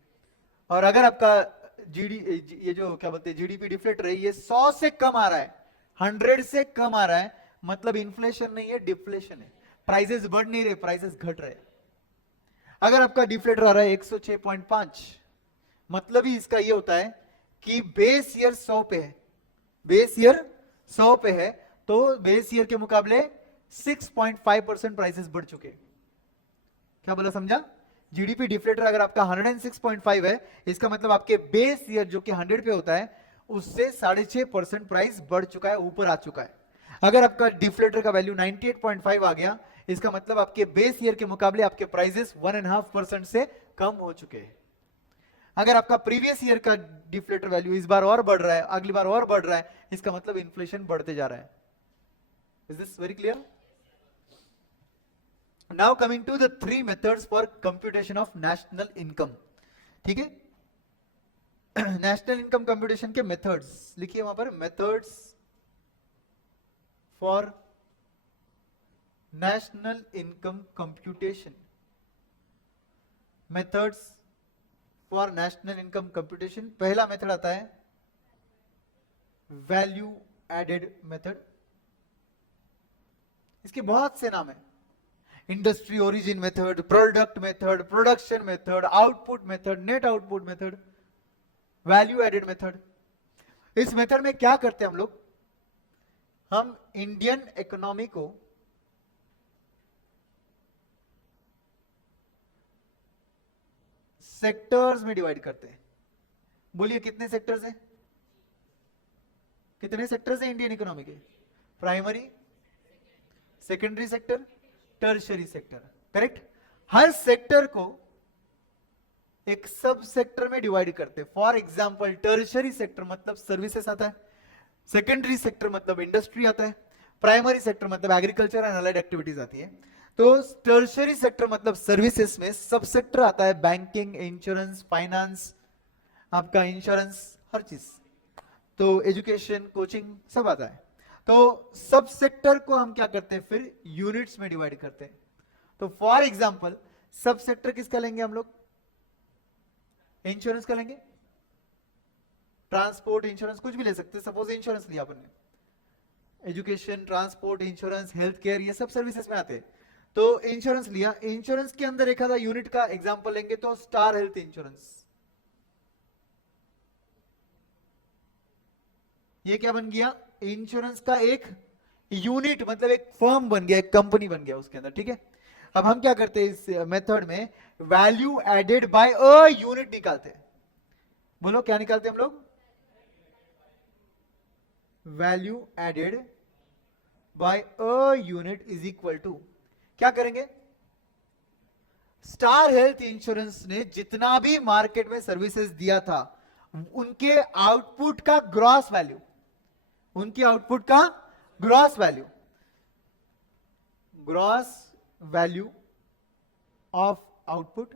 और अगर आपका ये जो क्या बोलते हैं जीडीपी डिफ्लेटर है ये 100 से कम आ रहा है, 100 से कम आ रहा है, मतलब इन्फ्लेशन नहीं है डिफ्लेशन है, प्राइसेस बढ़ नहीं रहे प्राइसेस घट रहे। अगर आपका डिफ्लेटर आ रहा है 106.5, मतलब ही इसका ये होता है कि बेस ईयर 100 पे है, बेस ईयर 100 पे है, तो बेस ईयर के मुकाबले 6.5% प्राइसेस बढ़ चुके। क्या बोला, समझा? जीडीपी डिफ्लेटर अगर आपका 106.5 है, इसका मतलब आपके बेस ईयर जो कि 100 पे होता है उससे 6.5% प्राइस बढ़ चुका है, ऊपर आ चुका है। अगर आपका डिफ्लेटर का वैल्यू 98.5 आ गया, इसका मतलब आपके बेस ईयर के मुकाबले आपके प्राइसेस 1.5% से कम हो चुके हैं। अगर आपका प्रीवियस ईयर का डिफ्लेटर वैल्यू इस बार और बढ़ रहा है, अगली बार और बढ़ रहा है, इसका मतलब इन्फ्लेशन बढ़ते जा रहा है। Is this very clear? Now coming to the 3 methods for computation of national income. ठीक है, नेशनल इनकम कंप्यूटेशन के मेथड्स लिखिए वहां पर, methods for national income computation, methods for national income computation. पहला मेथड आता है वैल्यू एडेड मेथड। इसके बहुत से नाम है, industry origin method, product method, production method, output method, net output method, value added method. इस मेथड में क्या करते हैं हम लोग, हम इंडियन इकोनॉमी को सेक्टर्स में डिवाइड करते हैं। बोलिए कितने सेक्टर्स हैं? कितने सेक्टर्स हैं इंडियन इकोनॉमी के? Primary, secondary sector, tertiary sector, correct. हर सेक्टर को एक सब सेक्टर में डिवाइड करते हैं। फॉर एग्जांपल टर्शरी सेक्टर मतलब सर्विसेज आता है, सेकेंडरी सेक्टर मतलब इंडस्ट्री आता है, प्राइमरी सेक्टर मतलब एग्रीकल्चर एंड अलाइड एक्टिविटीज आती है। तो टर्शरी सेक्टर मतलब सर्विसेज में सब सेक्टर आता है, बैंकिंग, इंश्योरेंस, फाइनेंस, आपका इंश्योरेंस, हर चीज, तो एजुकेशन, कोचिंग सब आता है। तो सब सेक्टर को हम क्या करते हैं फिर यूनिट्स में डिवाइड करते हैं। तो फॉर एग्जांपल सब सेक्टर किसका लेंगे हम लोग? इंश्योरेंस का लेंगे, ट्रांसपोर्ट इंश्योरेंस, कुछ भी ले सकते हैं। सपोज इंश्योरेंस लिया अपन ने, education, transport, insurance, health care, ये सब सर्विसेज में आते हैं। तो इंश्योरेंस लिया, इंश्योरेंस के अंदर एक आधा यूनिट का एग्जांपल लेंगे तो स्टार हेल्थ इंश्योरेंस। ये क्या बन गया? इंश्योरेंस का एक यूनिट, मतलब एक फर्म बन गया, एक कंपनी बन गया उसके अंदर। ठीक है, अब हम क्या करते हैं इस मेथड में, value added by a unit निकालते हैं। बोलो क्या निकालते हैं हम लोग? Value added by a unit is equal to, क्या करेंगे? स्टार हेल्थ इंश्योरेंस ने जितना भी मार्केट में सर्विसेज दिया था उनके आउटपुट का ग्रॉस वैल्यू, उनकी आउटपुट का gross value, gross value of output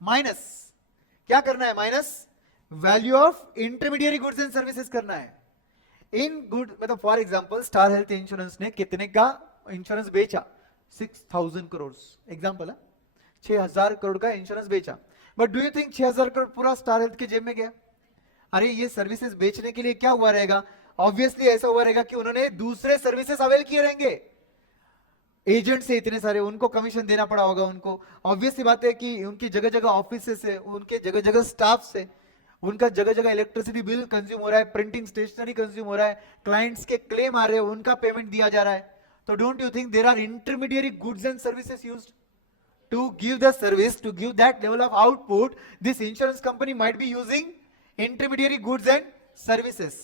minus, क्या करना है? Minus value of intermediate goods and services करना है। इन गुड मतलब for example star health insurance ने कितने का इंश्योरेंस बेचा? 6,000 करोड़, एग्जाम्पल है, 6,000 करोड़ का इंश्योरेंस बेचा, but do you think 6,000 crore पूरा स्टार हेल्थ के जेब में गया? अरे ये सर्विसेज बेचने के लिए क्या हुआ रहेगा? ऑब्वियसली ऐसा हुआ रहेगा कि उन्होंने दूसरे सर्विसेज अवेल किए रहेंगे, एजेंट से इतने सारे, उनको कमीशन देना पड़ा होगा उनको। ऑब्वियस बात है कि उनकी जगह जगह ऑफिस से, उनके जगह जगह स्टाफ से, उनका जगह जगह इलेक्ट्रिसिटी बिल कंज्यूम हो रहा है, प्रिंटिंग स्टेशनरी कंज्यूम हो रहा है, क्लाइंट्स के क्लेम आ रहे हैं, उनका पेमेंट दिया जा रहा है। तो don't you think there are intermediary goods and services used to give the service, to give that level of output? This insurance company might be using intermediary goods and services.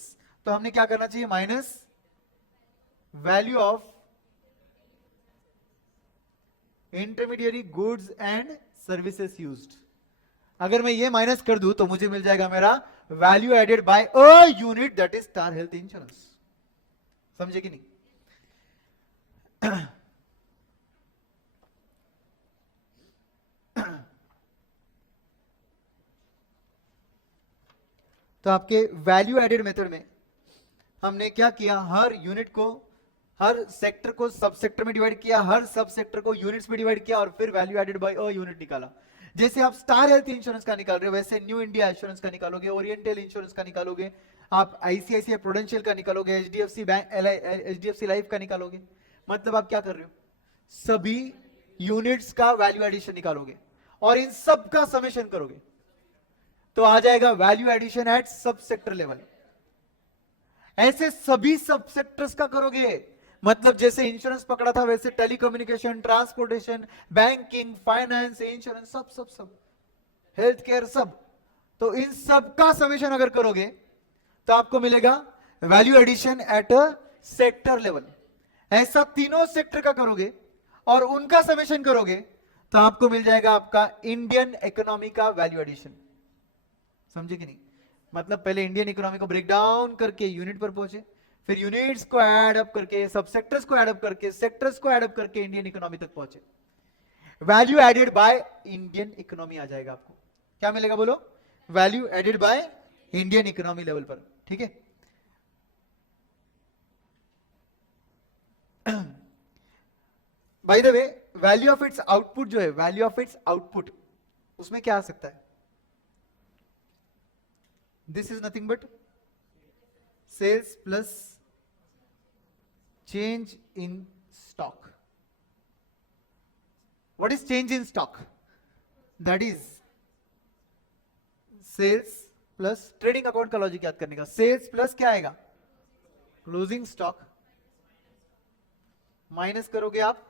तो हमने क्या करना चाहिए? Minus value of intermediary goods and services used. अगर मैं ये minus कर दूं तो मुझे मिल जाएगा मेरा value added by a unit, that is star health insurance. समझे कि नहीं? तो आपके वैल्यू एडेड मेथड में हमने क्या किया? हर यूनिट को, हर सेक्टर को सब सेक्टर में डिवाइड किया, हर सब सेक्टर को यूनिट्स में डिवाइड किया और फिर value added by a unit निकाला। जैसे आप स्टार हेल्थ इंश्योरेंस का निकाल रहे हो, वैसे न्यू इंडिया इंश्योरेंस का निकालोगे, ओरिएंटल इंश्योरेंस का निकालोगे, आप आईसीआईसीआई प्रूडेंशियल का निकालोगे, एचडीएफसी बैंक, एचडीएफसी लाइफ का निकालोगे। मतलब आप क्या कर रहे हो? सभी यूनिट्स का वैल्यू एडिशन निकालोगे और इन सब का समेशन करोगे, तो आ जाएगा वैल्यू एडिशन एट सब सेक्टर लेवल। ऐसे सभी सब सेक्टर्स का करोगे, मतलब जैसे इंश्योरेंस पकड़ा था वैसे telecommunication, transportation, banking, finance, insurance, सब सब सब, हेल्थ केयर, सब। तो इन सब का समेशन अगर करोगे तो आपको मिलेगा value addition at a sector level. ऐसा तीनों सेक्टर का करोगे और उनका समेशन करोगे तो आपको मिल जाएगा आपका इंडियन इकोनॉमी का वैल्यू एडिशन। समझे कि नहीं? मतलब पहले इंडियन इकोनॉमी को ब्रेक डाउन करके यूनिट पर पहुंचे, फिर यूनिट्स को ऐड अप करके, सब सेक्टर्स को ऐड अप करके, सेक्टर्स को ऐड अप करके इंडियन इकोनॉमी तक पहुंचे। Value added by Indian economy आ जाएगा आपको। क्या मिलेगा बोलो? Value added by Indian economy level पर। ठीक है? By the way, value of its output जो है, वैल्यू ऑफ इट्स आउटपुट, उसमें क्या आ सकता है? This is nothing but sales plus change in stock. What is change in stock? That is sales plus trading account का logic याद करने का। सेल्स प्लस क्या आएगा? क्लोजिंग स्टॉक, माइनस करोगे आप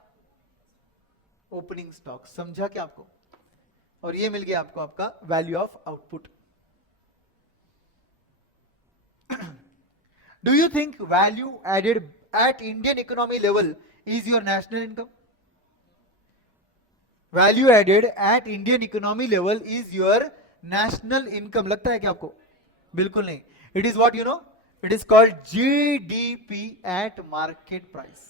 ओपनिंग स्टॉक। समझा क्या आपको? और ये मिल गया आपको आपका value of output. Do you think value added at Indian economy level is your national income? Value added at Indian economy level is your national income. लगता है क्या आपको? बिल्कुल नहीं। It is what you know? It is called GDP at market price.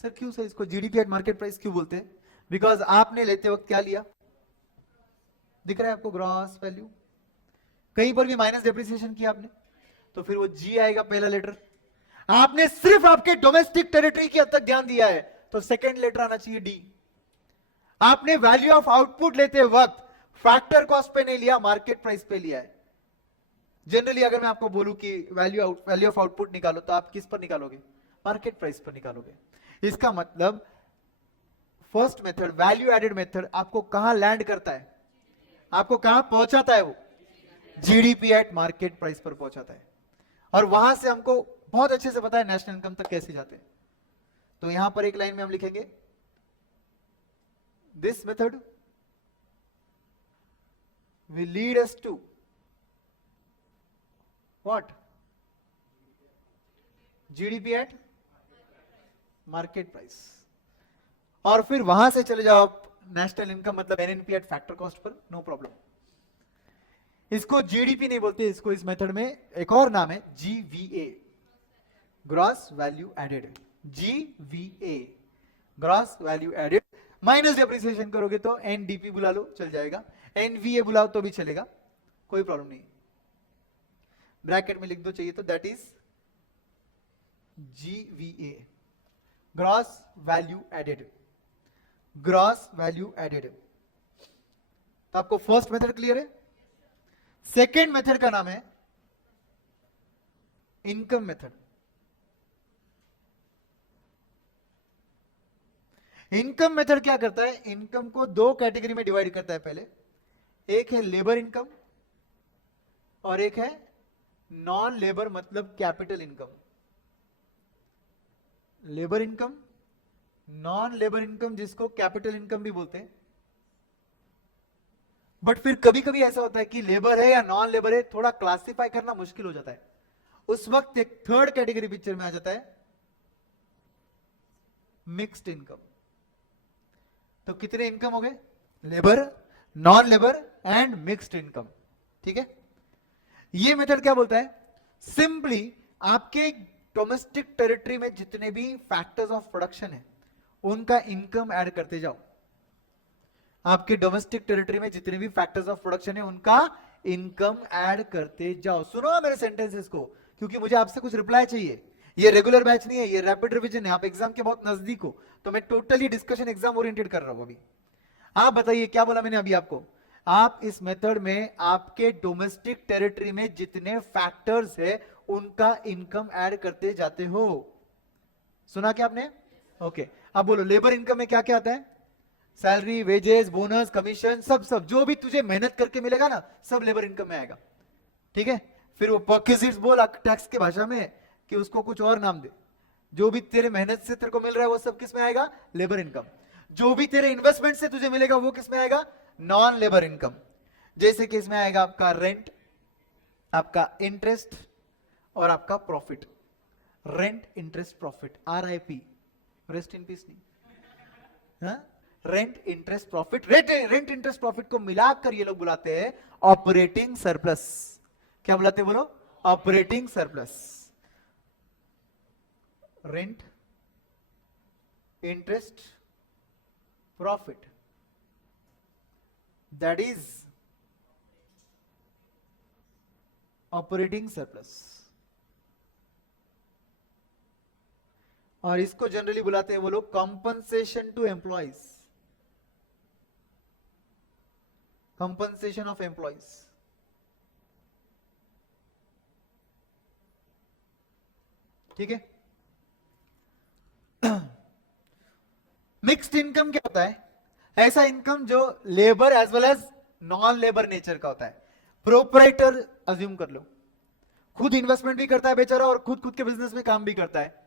Sir क्यों sir इसको GDP at market price क्यों बोलते हैं? Because आपने लेते वक्त क्या लिया? दिख रहा है आपको ग्रॉस वैल्यू? कहीं पर भी माइनस डेप्रिसिएशन किया आपने तो फिर वो जी आएगा पहला लेटर। आपने सिर्फ आपके डोमेस्टिक टेरिटरी की हद तक ध्यान दिया है तो सेकंड लेटर आना चाहिए डी। आपने वैल्यू ऑफ आउटपुट लेते वक्त फैक्टर कॉस्ट पे नहीं लिया, मार्केट प्राइस पे लिया है। जनरली अगर मैं आपको बोलूं कि वैल्यू ऑफ आउटपुट निकालो तो आप किस पर निकालोगे? मार्केट प्राइस पर निकालोगे। इसका मतलब first method, value added method, आपको कहां लैंड करता है? आपको कहां पहुंचाता है? वो जीडीपी एट मार्केट प्राइस पर पहुंचाता है। और वहां से हमको बहुत अच्छे से पता है नेशनल इनकम तक कैसे जाते हैं। तो यहां पर एक लाइन में हम लिखेंगे this method will lead us to what? GDP at market price. और फिर वहां से चले जाओ आप नेशनल इनकम मतलब एनएनपी एट फैक्टर कॉस्ट पर, नो प्रॉब्लम। इसको जीडीपी नहीं बोलते, इसको इस मेथड में एक और नाम है GVA, gross value added. GVA, gross value added. Minus depreciation करोगे तो एनडीपी बुला लो, चल जाएगा। एनवीए बुलाओ तो भी चलेगा, कोई प्रॉब्लम नहीं। ब्रैकेट में लिख दो चाहिए तो, that is GVA. Gross value added, gross value added. तो आपको फर्स्ट मेथड क्लियर है। सेकेंड मेथड का नाम है इनकम मेथड। इनकम मेथड क्या करता है, इनकम को दो कैटेगरी में डिवाइड करता है। पहले एक है लेबर इनकम और एक है नॉन लेबर मतलब capital income. Labour income, non labour income, जिसको कैपिटल इनकम भी बोलते हैं। बट फिर कभी कभी ऐसा होता है कि लेबर है या नॉन लेबर है, थोड़ा क्लासिफाई करना मुश्किल हो जाता है। उस वक्त एक थर्ड कैटेगरी पिक्चर में आ जाता है, मिक्स्ड इनकम। तो कितने इनकम हो गए, labour, non labour and mixed income. ठीक है। ये मेथड क्या बोलता है, सिंपली आपके डोमेस्टिक टेरिटरी में जितने भी फैक्टर्स ऑफ प्रोडक्शन है उनका इनकम ऐड करते जाओ। आपके डोमेस्टिक टेरिटरी में जितने भी फैक्टर्स ऑफ प्रोडक्शन है उनका इनकम ऐड करते जाओ। सुनो मेरे सेंटेंसेस को, क्योंकि मुझे आपसे कुछ रिप्लाई चाहिए। ये रेगुलर बैच नहीं है, ये रैपिड रिवीजन है। आप एग्जाम के बहुत नजदीक हो, तो मैं टोटली डिस्कशन एग्जाम ओरिएंटेड कर रहा हूं अभी। आप बताइए क्या बोला मैंने अभी आपको। आप इस मेथड में आपके डोमेस्टिक टेरिटरी में जितने फैक्टर्स है उनका इनकम ऐड करते जाते हो। सुना क्या आपने? ओके। अब बोलो लेबर इनकम में क्या क्या आता है, सैलरी, वेजेस, बोनस, कमीशन, सब सब जो भी तुझे मेहनत करके मिलेगा ना, सब लेबर इनकम में आएगा। ठीक है। फिर वो परक्विजिट्स बोल टैक्स के भाषा में कि उसको कुछ और नाम दे। जो भी तेरे मेहनत से तेरे को मिल रहा है वो सब किस में आएगा, लेबर इनकम। जो भी तेरे इन्वेस्टमेंट से तुझे मिलेगा वो किस में आएगा, नॉन लेबर इनकम। जैसे कि इसमें आएगा आपका रेंट, आपका इंटरेस्ट और आपका profit. Rent, interest, profit, RIP, rest in peace नहीं। Rent, interest, profit, rent interest profit को मिलाकर ये लोग बुलाते हैं ऑपरेटिंग सरप्लस। क्या बुलाते हैं बोलो, operating surplus. Rent, interest, profit, that is operating surplus. और इसको जनरली बुलाते हैं वो लोग compensation to employees, compensation of employees. ठीक है। मिक्स्ड इनकम क्या होता है, ऐसा इनकम जो labour as well as non labour nature का होता है। प्रोपराइटर अज्यूम कर लो, खुद इन्वेस्टमेंट भी करता है बेचारा और खुद खुद के बिजनेस में काम भी करता है।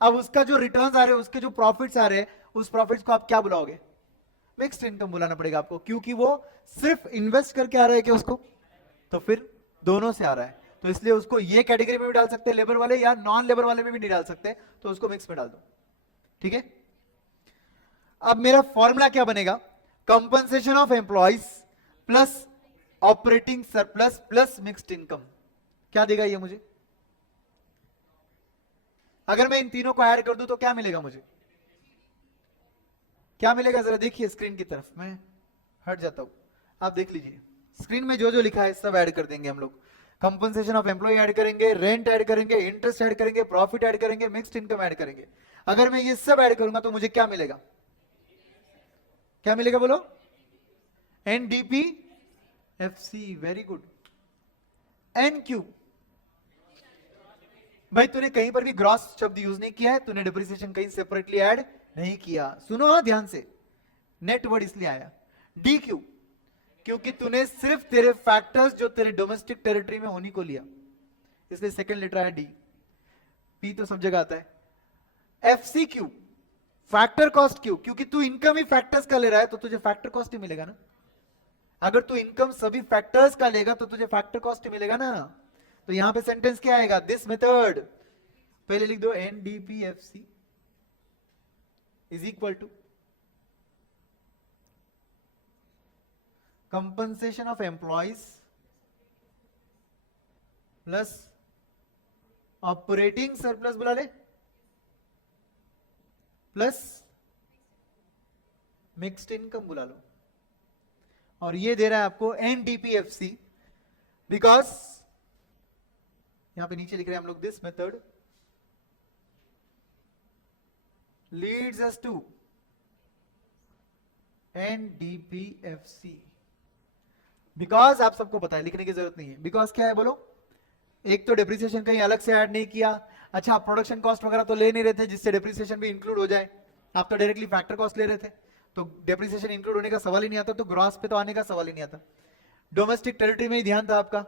अब उसका जो रिटर्न्स आ रहे हैं, उसके जो प्रॉफिट्स आ रहे हैं, उस प्रॉफिट्स को आप क्या बुलाओगे, मिक्स्ड इनकम बुलाना पड़ेगा आपको, क्योंकि वो सिर्फ इन्वेस्ट करके आ रहा है कि उसको, तो फिर दोनों से आ रहा है। तो इसलिए उसको ये कैटेगरी में भी डाल सकते हैं लेबर वाले, या नॉन लेबर वाले में भी नहीं डाल सकते, तो उसको मिक्स में डाल दो। ठीक है। अब मेरा फॉर्मूला क्या बनेगा, compensation of employees plus operating surplus plus mixed income. क्या देगा ये मुझे, अगर मैं इन तीनों को ऐड कर दूं तो क्या मिलेगा मुझे, क्या मिलेगा, जरा देखिए स्क्रीन की तरफ। मैं हट जाता हूं, आप देख लीजिए स्क्रीन में जो जो लिखा है सब ऐड कर देंगे हम लोग। कंपनसेशन ऑफ एम्प्लॉय ऐड करेंगे, रेंट ऐड करेंगे, इंटरेस्ट ऐड करेंगे, प्रॉफिट ऐड करेंगे, मिक्स्ड इनकम ऐड करेंगे। अगर मैं ये सब ऐड करूंगा तो मुझे क्या मिलेगा, क्या मिलेगा बोलो, NDPFC। Very good. NQ, भाई तूने कहीं पर भी ग्रॉस शब्द यूज नहीं किया है, तूने डिप्रिसिएशन कहीं सेपरेटली ऐड नहीं किया। सुनो हाँ ध्यान से, नेट वर्ड इसलिए आया। DQ, क्योंकि तूने सिर्फ तेरे फैक्टर्स जो तेरे डोमेस्टिक टेरिटरी में होने को लिया, इसलिए सेकंड लेटर आया D। P तो सब जगह आता है। FCQ, फैक्टर कॉस्ट क्यों, क्योंकि तू इनकम ही फैक्टर्स का ले रहा है तो तुझे फैक्टर कॉस्ट ही मिलेगा ना। अगर तू इनकम सभी फैक्टर्स का लेगा तो तुझे फैक्टर कॉस्ट ही मिलेगा ना। तो यहां पे सेंटेंस क्या आएगा, दिस मेथड, पहले लिख दो NDPFC is equal to compensation of employees plus operating surplus बुला ले प्लस मिक्स्ड इनकम बुला लो। और ये दे रहा है आपको NDPFC, बिकॉज यहां पे नीचे लिख रहे हैं हम लोग this method leads us to NDPFC। Because आप सबको पता है, लिखने की जरूरत नहीं है। बिकॉज क्या है बोलो? एक तो डेप्रिसिएशन कहीं अलग से ऐड नहीं किया। अच्छा, आप प्रोडक्शन कॉस्ट वगैरह तो ले नहीं रहे थे जिससे डेप्रिसिएशन भी इंक्लूड हो जाए, आप तो डायरेक्टली फैक्टर कॉस्ट ले रहे थे, तो डेप्रिसिएशन इंक्लूड होने का सवाल ही नहीं आता, तो ग्रॉस पे तो आने का सवाल ही नहीं आता। डोमेस्टिक टेरिटरी में ही ध्यान था आपका,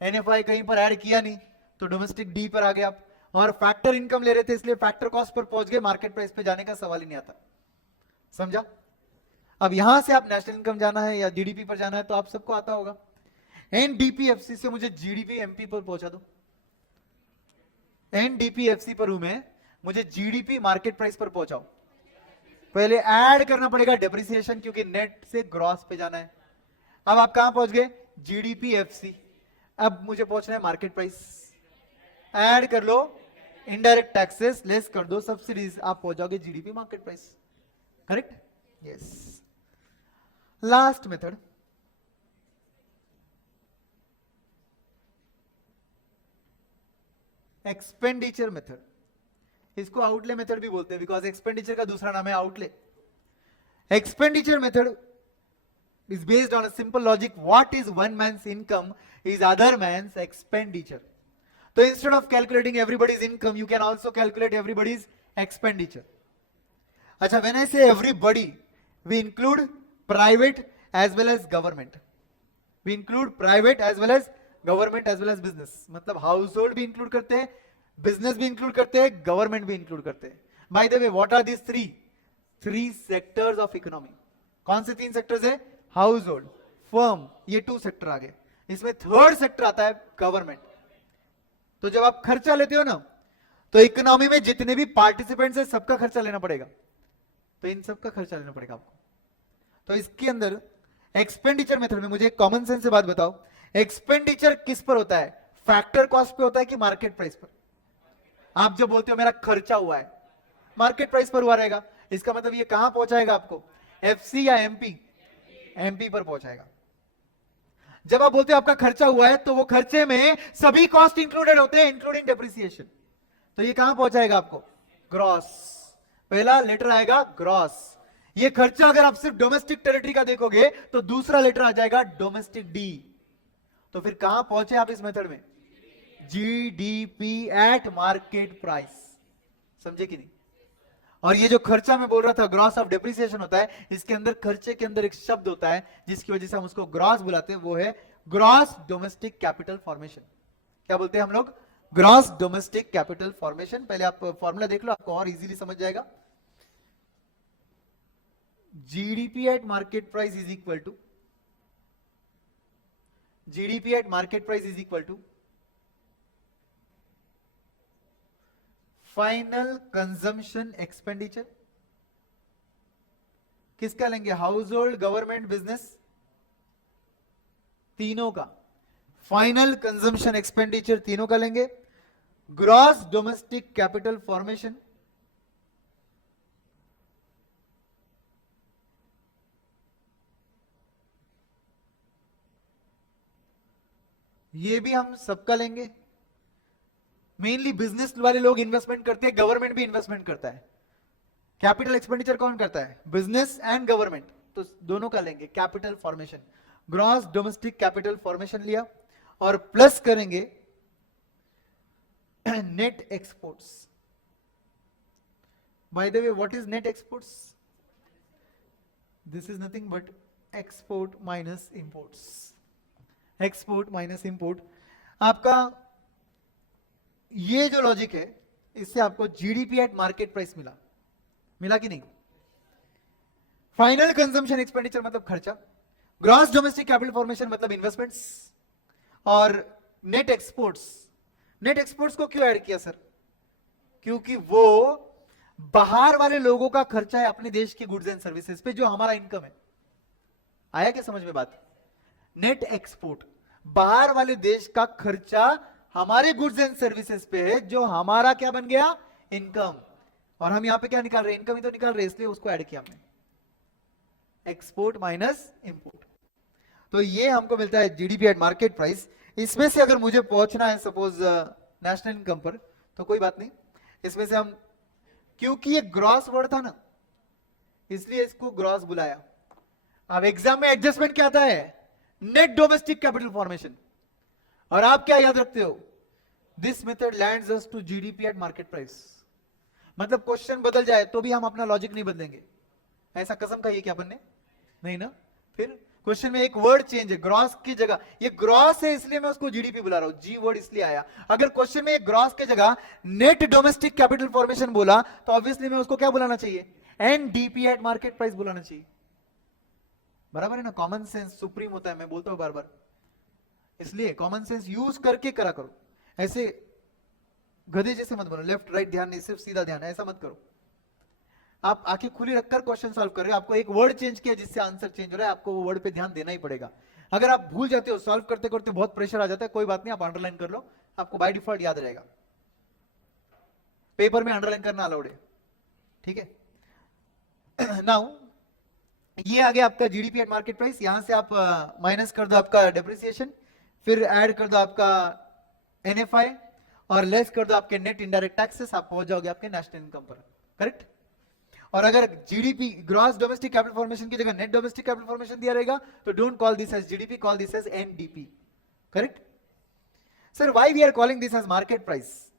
NFI कहीं पर ऐड किया नहीं, तो डोमेस्टिक डी पर आ गए आप, और फैक्टर इनकम ले रहे थे इसलिए फैक्टर कॉस्ट पर पहुंच गए, मार्केट प्राइस पे जाने का सवाल ही नहीं आता। समझा? अब यहां से आप नेशनल इनकम जाना है या जीडीपी पर जाना है तो आप सबको आता होगा। एनडीपीएफसी से मुझे जीडीपी एमपी पर पहुंचा दो। एनडीपीएफसी पर हूं मैं, मुझे जीडीपी मार्केट प्राइस पर पहुंचाओ। पहले ऐड करना पड़ेगा डेप्रिसिएशन, क्योंकि नेट से ग्रॉस पे जाना है। अब आप कहां पहुंच गए? जीडीपीएफसी। अब मुझे पहुंचना है मार्केट प्राइस। ऐड कर लो, इनडायरेक्ट टैक्सेस लेस कर दो, सब्सिडीज, आप पहुंच जाओगे GDP market price. Correct? Yes. Last method, expenditure method. इसको आउटले मेथड भी बोलते हैं, बिकॉज एक्सपेंडिचर का दूसरा नाम है outlay. Expenditure method is based on a simple logic. What is one man's income is other man's expenditure. So instead of calculating everybody's income, you can also calculate everybody's expenditure. Acha, when I say everybody, we include private as well as government. We include private as well as government as well as business. मतलब household भी include करते हैं, business भी include करते हैं, government भी include करते हैं. By the way, what are these three sectors of economy? कौन से 3 सेक्टर्स है? हाउस होल्ड, फर्म, ये 2 सेक्टर आ गए। इसमें थर्ड सेक्टर आता है गवर्नमेंट। तो जब आप खर्चा लेते हो ना, तो इकोनॉमी में जितने भी पार्टिसिपेंट्स हैं सबका खर्चा लेना पड़ेगा, तो इन सबका खर्चा लेना पड़ेगा आपको। तो इसके अंदर एक्सपेंडिचर मेथड में मुझे एक कॉमन सेंस से बात बताओ, एक्सपेंडिचर किस पर होता है? फैक्टर कॉस्ट पे होता है कि मार्केट प्राइस पर? आप जब बोलते हो मेरा खर्चा हुआ है, मार्केट प्राइस पर हुआ रहेगा, इसका मतलब ये कहां पहुंचाएगा आपको? एफसी या एमपी? एमपी पर पहुंचाएगा। जब आप बोलते हो आपका खर्चा हुआ है, तो वो खर्चे में सभी कॉस्ट इंक्लूडेड होते हैं, इंक्लूडिंग डेप्रिसिएशन, तो ये कहां पहुंचाएगा आपको? ग्रॉस। पहला लेटर आएगा ग्रॉस। ये खर्चा अगर आप सिर्फ डोमेस्टिक टेरिटरी का देखोगे तो दूसरा लेटर आ जाएगा डोमेस्टिक डी। तो फिर कहां पहुंचे आप इस मेथड में? GDP at market price. समझे कि नहीं? और ये जो खर्चा मैं बोल रहा था, ग्रॉस ऑफ डेप्रिसिएशन होता है, इसके अंदर खर्चे के अंदर एक शब्द होता है जिसकी वजह से हम उसको ग्रॉस बुलाते हैं, वो है ग्रॉस डोमेस्टिक कैपिटल फॉर्मेशन। क्या बोलते हैं हम लोग? Gross domestic capital formation. पहले आप फॉर्मूला देख लो, आपको और इजीली समझ जाएगा। GDP at market price is equal to, GDP at market price is equal to final consumption expenditure. किसका लेंगे? हाउस होल्ड, गवर्नमेंट, बिजनेस, तीनों का फाइनल कंजम्पशन एक्सपेंडिचर, तीनों का लेंगे। ग्रॉस डोमेस्टिक कैपिटल फॉर्मेशन, ये भी हम सबका लेंगे। मेनली बिजनेस वाले लोग इन्वेस्टमेंट करते हैं, गवर्नमेंट भी इन्वेस्टमेंट करता है। कैपिटल एक्सपेंडिचर कौन करता है? बिजनेस एंड गवर्नमेंट, तो दोनों का लेंगे capital formation. Gross domestic capital formation लिया और प्लस करेंगे net exports. Bye the way, what is net exports? This is nothing but export minus imports. Export minus import. आपका ये जो लॉजिक है, इससे आपको जीडीपी एट मार्केट प्राइस मिला, मिला कि नहीं? फाइनल कंजम्पशन एक्सपेंडिचर मतलब खर्चा, ग्रॉस डोमेस्टिक कैपिटल फॉर्मेशन मतलब इन्वेस्टमेंट्स, और नेट एक्सपोर्ट्स। नेट एक्सपोर्ट्स को क्यों ऐड किया सर? क्योंकि वो बाहर वाले लोगों का खर्चा है अपने देश के गुड्स एंड सर्विसेज पे, जो हमारा इनकम है। आया क्या समझ में बात? नेट एक्सपोर्ट, बाहर वाले देश का खर्चा हमारे गुड्स एंड सर्विसेज पे है, जो हमारा क्या बन गया? इनकम। और हम यहां पे क्या निकाल रहे हैं? इनकम ही तो निकाल रहे हैं, इसलिए उसको ऐड किया हमने, एक्सपोर्ट माइनस इंपोर्ट। तो ये हमको मिलता है जीडीपी एट मार्केट प्राइस। इसमें से अगर मुझे पहुंचना है सपोज नेशनल इनकम पर, तो कोई बात नहीं, इसमें से हम क्योंकि ये ग्रॉस वर्ड था ना, इसलिए इसको ग्रॉस बुलाया। अब एग्जाम में एडजस्टमेंट क्या आता है? Net domestic capital formation. और आप क्या याद रखते हो? This method lands us to GDP at market price. मतलब क्वेश्चन बदल जाए तो भी हम अपना लॉजिक नहीं बदलेंगे, ऐसा कसम खाइए क्या बनने? नहीं ना। फिर क्वेश्चन में एक वर्ड चेंज है, ग्रॉस की जगह, ये ग्रॉस है इसलिए मैं उसको जीडीपी बुला रहा हूं, जी वर्ड इसलिए आया। अगर क्वेश्चन में एक ग्रॉस की जगह नेट डोमेस्टिक कैपिटल फॉर्मेशन बोला तो ऑब्वियसली मैं उसको क्या बुलाना चाहिए? एनडीपी एट मार्केट प्राइस बुलाना चाहिए। बराबर है ना? कॉमन सेंस सुप्रीम होता है, मैं बोलता हूं बार बार, इसलिए कॉमन सेंस यूज करके करा करो। ऐसे गधे जैसे मत बनो, लेफ्ट राइट ध्यान नहीं, सिर्फ सीधा ध्यान, ऐसा मत करो। आप आंखें खुली रखकर क्वेश्चन सॉल्व कर रहे हो, आपको एक वर्ड चेंज किया जिससे आंसर चेंज हो रहा है, आपको वो वर्ड पे ध्यान देना ही पड़ेगा। अगर आप भूल जाते हो, सॉल्व करते करते बहुत प्रेशर आ जाता है, कोई बात नहीं, आप अंडरलाइन कर लो, आपको बाय डिफॉल्ट याद रहेगा। पेपर में अंडरलाइन करना अलाउड है, ठीक है। नाउ ये आ गया आपका जीडीपी एट मार्केट प्राइस। यहां से आप माइनस कर दो आपका डेप्रिसिएशन, फिर ऐड कर दो आपका एनएफआई और लेस कर दो आपके नेट इनडायरेक्ट टैक्सेस, आप पहुंच जाओगे आपके नेशनल इनकम पर। करेक्ट? और अगर GDP gross domestic capital formation की जगह नेट डोमेस्टिक कैपिटल फॉर्मेशन दिया रहेगा तो don't call this as GDP, call this as NDP. Correct? Sir why we are calling this as market price?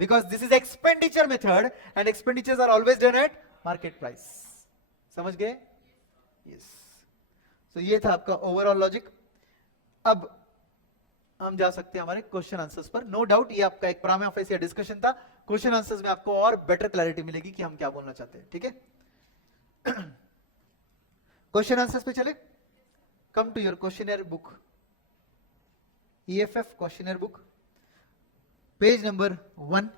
Because this is expenditure method and expenditures are always done at market price. समझ गए? Yes. सो ये था आपका overall logic. अब हम जा सकते हैं हमारे क्वेश्चन आंसर्स पर। नो डाउट ये आपका एक प्राइमा फेसिया डिस्कशन था, क्वेश्चन आंसर्स में आपको और बेटर क्लैरिटी मिलेगी कि हम क्या बोलना चाहते हैं। ठीक है? क्वेश्चन आंसर्स पे चले। Come to your questionnaire book, EFF questionnaire book, page number 1।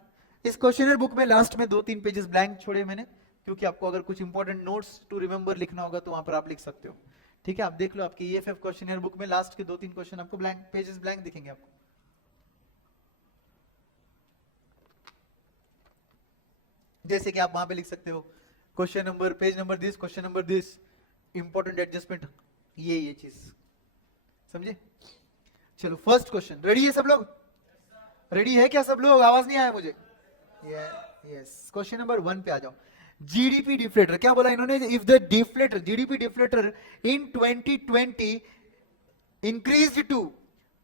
इस क्वेश्चनर बुक में लास्ट में 2-3 पेजेस ब्लैंक छोड़े मैंने, क्योंकि आपको अगर कुछ इंपॉर्टेंट नोट्स टू रिमेंबर लिखना होगा तो वहां पर आप लिख सकते हो। ठीक है? आप देख लो आपकी ईएफएफ क्वेश्चनर बुक में लास्ट के 2-3 क्वेश्चन आपको ब्लैंक पेजेस ब्लैंक दिखेंगे आपको। जैसे कि आप वहां पे लिख सकते हो question number, page number this, question number this, important adjustment, ये चीज समझे? चलो फर्स्ट क्वेश्चन, रेडी है सब लोग? रेडी है क्या सब लोग? आवाज नहीं आया मुझे। यस, क्वेश्चन नंबर 1 पे आ जाओ। जीडीपी डिफ्लेटर क्या बोला इन्होंने? If the deflator, GDP deflator in 2020 increased to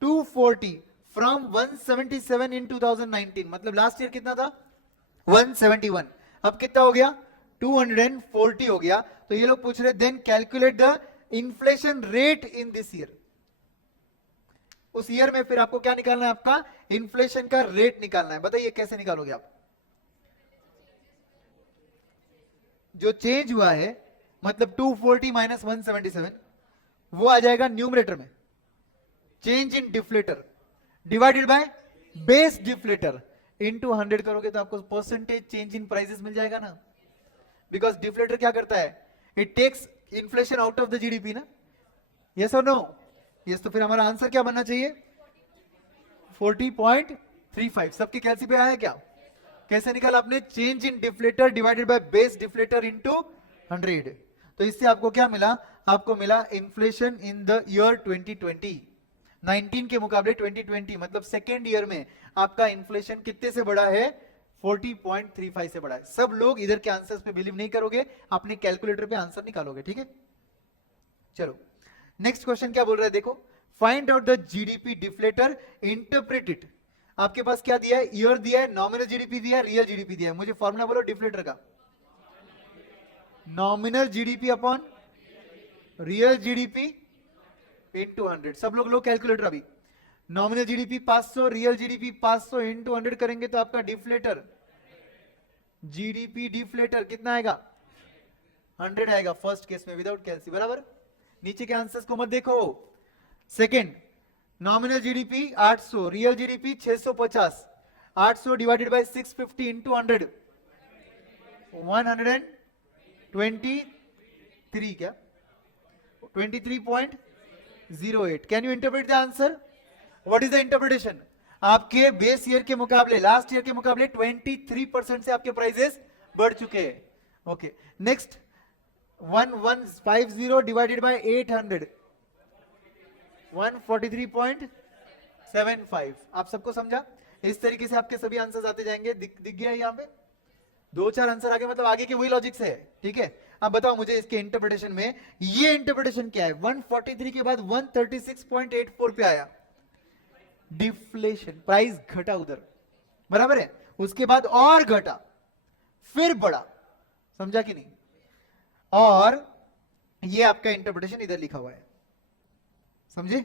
240 from 177 in 2019, मतलब लास्ट ईयर कितना था? 171, अब कितना हो गया? 240 हो गया। तो ये लोग पूछ रहे then calculate the inflation rate in this year. उस ईयर में फिर आपको क्या निकालना है? आपका इन्फ्लेशन का रेट निकालना है। बताइए कैसे निकालोगे आप? जो चेंज हुआ है, मतलब 240 माइनस 177, वो आ जाएगा न्यूमरेटर में, change in deflator divided by base deflator into 100 करोगे तो आपको परसेंटेज चेंज इन प्राइसेस मिल जाएगा ना। बिकॉज डिफ्लेटर क्या करता है? It takes inflation out of the GDP ना। यस और नो? यस। तो फिर हमारा आंसर क्या बनना चाहिए? 40.35। सबकी कैलसी पे आया क्या? कैसे निकाला आपने? Change in deflator divided by base deflator into 100। तो इससे आपको क्या मिला? आपको मिला इन्फ्लेशन इन द ईयर 2020, 19 के मुकाबले 2020, मतलब सेकेंड ईयर में आपका इन्फ्लेशन कितने से बढ़ा है? 40.35 से बढ़ा है। सब लोग इधर के आंसर्स पे बिलीव नहीं करोगे, अपने कैलकुलेटर पे आंसर निकालोगे। ठीक है? चलो नेक्स्ट क्वेश्चन क्या बोल रहा है देखो। Find out the GDP deflator, interpret it. आपके पास क्या दिया है? ईयर दिया है, नॉमिनल जीडीपी दिया है, रियल जीडीपी दिया है। मुझे फॉर्मूला बोलो डिफ्लेटर का। Nominal GDP upon real GDP into 100। सब लोग लो कैलकुलेटर अभी। Nominal GDP 500, real GDP 500 into 100 करेंगे तो आपका डिफ्लेटर, जीडीपी डिफ्लेटर कितना आएगा? 100 आएगा फर्स्ट केस में विदाउट कैलसी। बराबर? नीचे के आंसर्स को मत देखो। Second, nominal GDP 800, real GDP 650, 800 divided by 650 into 100, 123 क्या? 23.08। Can you interpret the answer? What is the interpretation? आपके बेस ईयर के मुकाबले, लास्ट ईयर के मुकाबले 23% से आपके प्राइसेस बढ़ चुके हैं। Okay next, 1150 divided by 800, 143.75। आप सबको समझा? इस तरीके से आपके सभी आंसर्स आते जाएंगे। दिख गया यहाँ पे? दो चार आंसर आगे मतलब आगे के वही लॉजिक से है, ठीक है। अब बताओ मुझे इसके इंटरप्रिटेशन में ये इंटरप्रिटेशन क्या है? 143 के बाद 136.84 पे आया, डिफ्लेशन, प्राइस घटा उधर, बराबर है। उसके बाद और घटा, फिर बढ़ा, समझा कि नहीं? और ये आपका इंटरप्रिटेशन इधर लिखा हुआ है, समझे?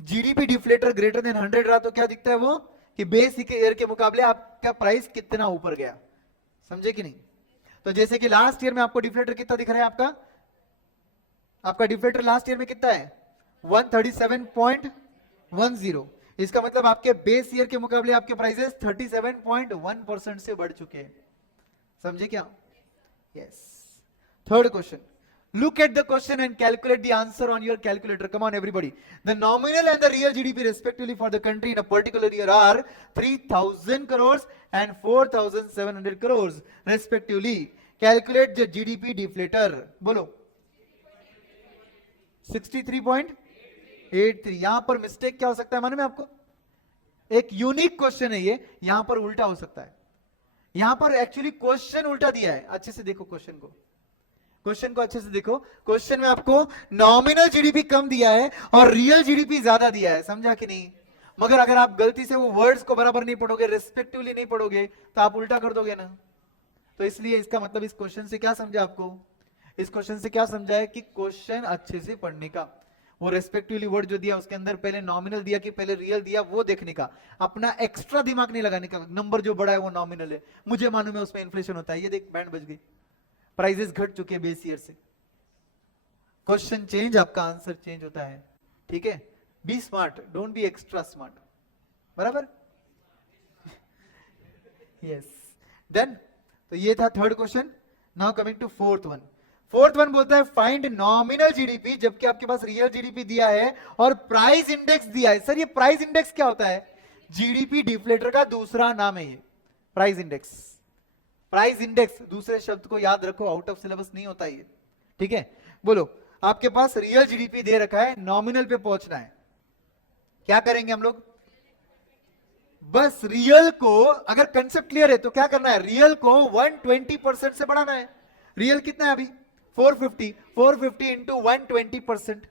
जीडीपी डिफ्लेटर ग्रेटर देन 100 रहा तो क्या दिखता है वो, कि बेस ईयर के मुकाबले आपका प्राइस कितना ऊपर गया, समझे कि नहीं? तो जैसे कि लास्ट ईयर में आपको डिफ्लेटर कितना दिख रहा है, आपका डिफ्लेटर लास्ट ईयर में कितना है? 137.10। इसका मतलब आपके बेस ईयर के मुकाबले आपके प्राइसेस 37.1% से बढ़ चुके हैं, समझे क्या? Yes. Third question, look at the question and calculate the answer on your calculator. Come on everybody. The nominal and the real GDP respectively for the country in a particular year are 3000 crores and 4700 crores respectively. Calculate the GDP deflator. बोलो 63.83। यहां पर mistake क्या हो सकता है मालूम है आपको? एक यूनिक क्वेश्चन है ये, यहां पर उल्टा हो सकता है। यहां पर एक्चुअली क्वेश्चन उल्टा दिया है, अच्छे से देखो क्वेश्चन को, क्वेश्चन को अच्छे से देखो। क्वेश्चन में आपको नॉमिनल जीडीपी कम दिया है और रियल जीडीपी ज्यादा दिया है, समझा कि नहीं? मगर अगर आप गलती से वो वर्ड्स को बराबर नहीं पढ़ोगे, रेस्पेक्टिवली नहीं पढ़ोगे, तो आप उल्टा कर दोगे ना। तो इसलिए इसका मतलब इस क्वेश्चन से क्या समझा आपको? इस क्वेश्चन से क्या समझा है कि क्वेश्चन अच्छे से पढ़ने का, वो रेस्पेक्टिवली वर्ड जो दिया उसके अंदर पहले नॉमिनल दिया कि पहले रियल दिया, वो देखने का, अपना एक्स्ट्रा दिमाग नहीं लगाने का। नंबर जो बड़ा है वो नॉमिनल है, मुझे मालूम है उसमें इन्फ्लेशन होता है, ये देख बैंड बज गई, प्राइजेस घट चुके हैं बेस ईयर से। क्वेश्चन चेंज, आपका आंसर चेंज होता है, ठीक है? Be smart, don't be extra smart, बराबर? Yes, done. तो ये था third question. Now coming to fourth one. Fourth one बोलता है फाइंड नॉमिनल जीडीपी, जबकि आपके पास रियल जीडीपी दिया है और प्राइस इंडेक्स दिया है। सर ये प्राइस इंडेक्स क्या होता है? जीडीपी डिफ्लेटर का दूसरा नाम है ये, प्राइस इंडेक्स। प्राइस इंडेक्स, दूसरे शब्द को याद रखो, आउट ऑफ सिलेबस नहीं होता ये, ठीक है? बोलो, आपके पास रियल जीडीपी दे रखा है, नॉमिनल पे पहुंचना है, क्या करेंगे हम लोग? बस रियल को, अगर कंसेप्ट क्लियर है तो क्या करना है? रियल को 120% से बढ़ाना है। रियल कितना है अभी? 450, 450 इंटू 120%,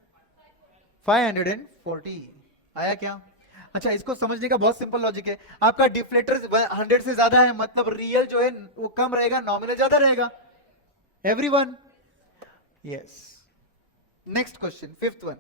540 आया क्या? अच्छा, इसको समझने का बहुत सिंपल लॉजिक है। आपका डिफ्लेटर 100 से ज्यादा है, मतलब रियल जो है वो कम रहेगा, नॉमिनल ज्यादा रहेगा। Everyone? Yes. Next question, fifth one.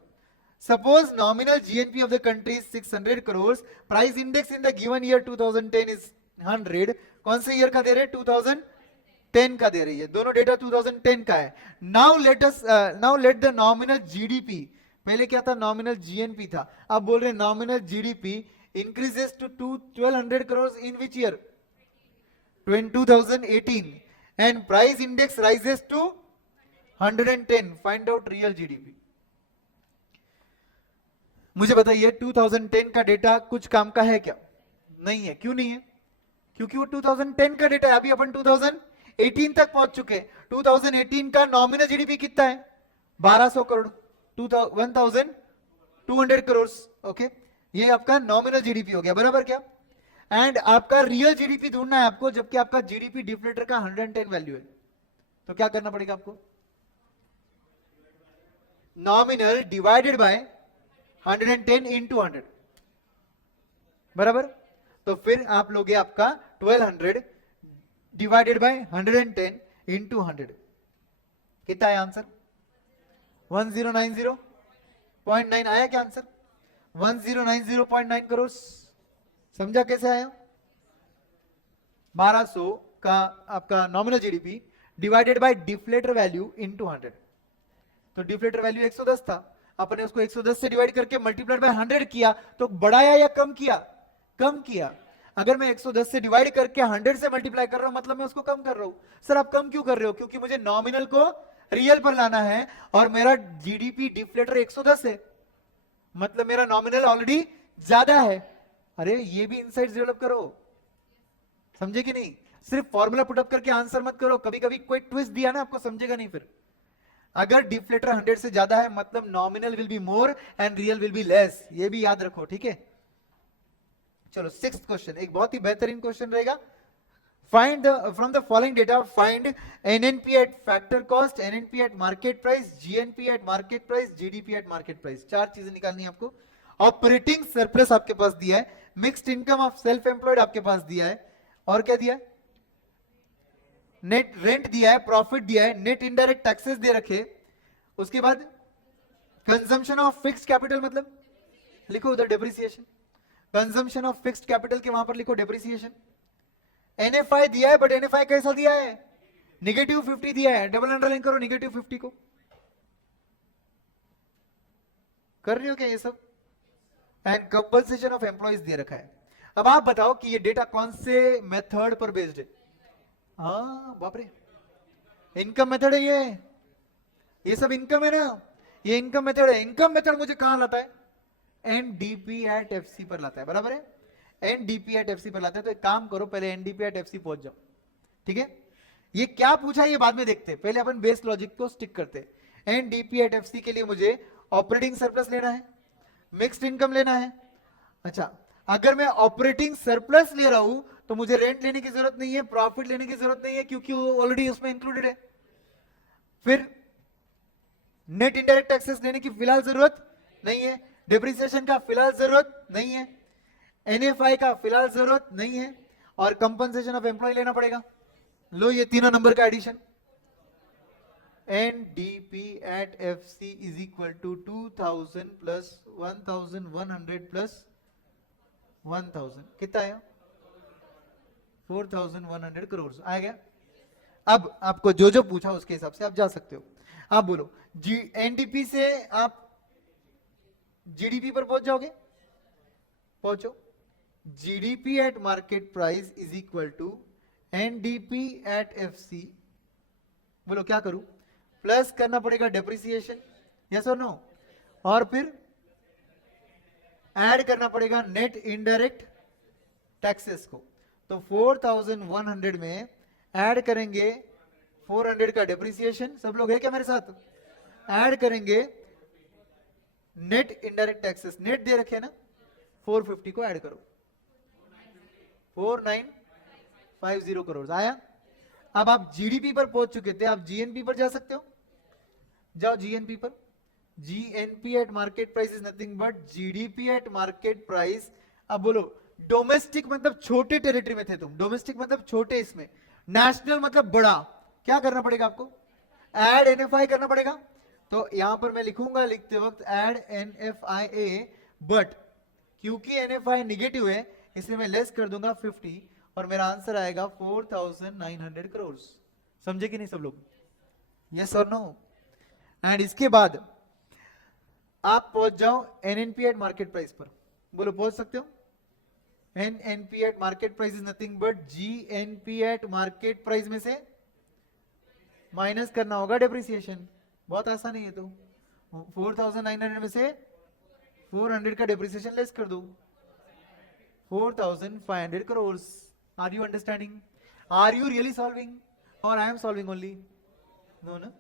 Suppose nominal GNP of the country is 600 crore, price index in the given year 2010 is 100। कौन से ईयर का दे रहे हैं? 2010 का दे रही है, दोनों डेटा 2010 का है। Now let the nominal GDP, पहले क्या था? नॉमिनल जीएनपी था, अब बोल रहे nominal GDP increases to 1200 crore in which year? 2018, and price index rises to 110। Find out real GDP. मुझे बताइए 2010 का डेटा कुछ काम का है क्या? नहीं है। क्यों नहीं है? क्योंकि वो 2010 का डेटा है, अभी अपन 2018 तक पहुंच चुके। 2018 का नॉमिनल जीडीपी कितना है? 1200 करोड़, 1200 करोड़। ओके, ये आपका नॉमिनल जीडीपी हो गया, बराबर क्या? एंड आपका रियल जीडीपी ढूंढना है आपको, जबकि आपका जीडीपी डिफ्लेटर का 110 वैल्यू है। तो क्या करना पड़ेगा आपको? नॉमिनल डिवाइडेड बाय 110 इंटू 100, बराबर? तो फिर आप लोगे आपका 1200 डिवाइडेड बाय 110 इंटू 100, कितना है आंसर? 1090.9 आया क्या आंसर? 1090.9 करोड़। समझा कैसे आया? 1200 का आपका nominal GDP divided by deflator value into 100। तो डिफ्लेटर वैल्यू 110 था, अपने उसको 110 से डिवाइड करके मल्टीप्लाइड बाय 100 किया, तो बढ़ाया या कम किया? कम किया। अगर मैं 110 से डिवाइड करके 100 से मल्टीप्लाई कर रहा हूं, मतलब मैं उसको कम कर रहा हूं। सर आप कम क्यों कर रहे हो? क्योंकि मुझे नॉमिनल को रियल पर लाना है और मेरा जीडीपी डिफ्लेटर 110 है, मतलब मेरा नॉमिनल ऑलरेडी ज्यादा है। अरे ये भी इनसाइट्स डेवलप करो, समझे कि नहीं? सिर्फ फॉर्मूला पुटअप करके आंसर मत करो, कभी कभी कोई ट्विस्ट दिया ना आपको, समझेगा नहीं फिर। अगर डिफ्लेटर 100 से ज्यादा है मतलब nominal will be more and real will be less, ये भी याद रखो, ठीक है? चलो सिक्स्थ क्वेश्चन, एक बहुत ही बेहतरीन क्वेश्चन रहेगा। Find the from the following data, find NNP at factor cost, NNP at market price, GNP at market price, GDP at market price. चार चीजें निकालनी है आपको. ऑपरेटिंग सरप्लस आपके पास दिया है, mixed income of self employed आपके पास दिया है, और क्या दिया है? नेट रेंट दिया है, प्रॉफिट दिया है, नेट इनडायरेक्ट टैक्सेस दे रखे. उसके बाद कंजम्पशन ऑफ फिक्स्ड कैपिटल, मतलब लिखो उधर depreciation. Consumption of fixed capital के वहां पर लिखो डेप्रिसिएशन. एनएफआई दिया है, बट एनएफआई कैसा दिया है? -50 दिया है. डबल अंडरलाइन करो -50 को. कर रहे हो क्या ये सब? एंड कंपनसेशन ऑफ एम्प्लॉइज दे रखा है. अब आप बताओ कि ये डेटा कौन से मेथड पर बेस्ड है? हाँ बाप रे, इनकम मेथड है ये सब इनकम है ना, ये इनकम मेथड है. इनकम मेथड मुझे कहां लाता है? एनडीपी एट एफसी पर लाता है. बराबर है, एनडीपी एट एफसी पर लाता है. तो एक काम करो, पहले एनडीपी एट एफसी पहुंच जाओ. ठीक है, ये क्या पूछा ये बाद में देखते हैं, पहले अपन बेस लॉजिक को स्टिक करते हैं. एनडीपी एट एफसी के लिए मुझे ऑपरेटिंग सरप्लस लेना है, मिक्स्ड इनकम लेना है. अच्छा, अगर मैं ऑपरेटिंग सरप्लस ले रहा हूं तो मुझे रेंट लेने की जरूरत नहीं है, प्रॉफिट लेने की जरूरत नहीं है, क्योंकि वो ऑलरेडी उसमें इंक्लूडेड है. फिर नेट इनडायरेक्ट टैक्सेस लेने की फिलहाल जरूरत नहीं है, डिप्रिसिएशन का फिलहाल जरूरत नहीं है, एनएफआई का फिलहाल जरूरत नहीं है, और कंपनसेशन ऑफ एम्प्लॉय लेना पड़ेगा. लो ये तीनों नंबर का addition, NDP at FC is equal to 2000 plus 1100 plus 1000, कितना आया? 4100 करोड़ आ गया. अब आपको जो जो पूछा उसके हिसाब से आप जा सकते हो. आप बोलो एनडीपी से आप जीडीपी पर पहुंच जाओगे? पहुंचो. GDP at market price is equal to NDP at FC. बोलो क्या करूं? प्लस करना पड़ेगा डेप्रिसिएशन, यस और नो, और फिर ऐड करना पड़ेगा नेट इनडायरेक्ट टैक्सेस को. तो 4100 में ऐड करेंगे 400 का डेप्रिसिएशन. सब लोग है क्या मेरे साथ? ऐड करेंगे नेट इनडायरेक्ट टैक्सेस, नेट दे रखे ना, 450 को ऐड करो, 4950 करोड़ आया. अब आप जीडीपी पर पहुंच चुके थे, आप जीएनपी पर जा सकते हो. जाओ जीएनपी पर. GNP eight market price is nothing but GDP at market price. अब बोलो, डोमेस्टिक मतलब छोटे टेरिटरी में थे तुम, डोमेस्टिक मतलब छोटे, इसमें नेशनल मतलब बड़ा. क्या करना पड़ेगा आपको? ऐड एनएफआई करना पड़ेगा. तो यहां पर मैं लिखूंगा लिखते वक्त ऐड एनएफआई, बट क्योंकि एनएफआई निगेटिव है इसलिए मैं लेस कर दूंगा 50, और मेरा आंसर आएगा 4900 करोड़. समझे कि नहीं सब लोग? यस और नो? एंड इसके बाद आप पहुंच जाओ एनएनपी एट मार्केट प्राइस पर. बोलो पहुंच सकते हो? NNP at market price is nothing but GNP eight market price में से माइनस करना होगा डेप्रिसिएशन. बहुत आसान है ये तो. 4900 में से 400 का डेप्रिसिएशन लेस कर दो, 4500 crore. Are you understanding? Are you really solving और I am solving only? No ना.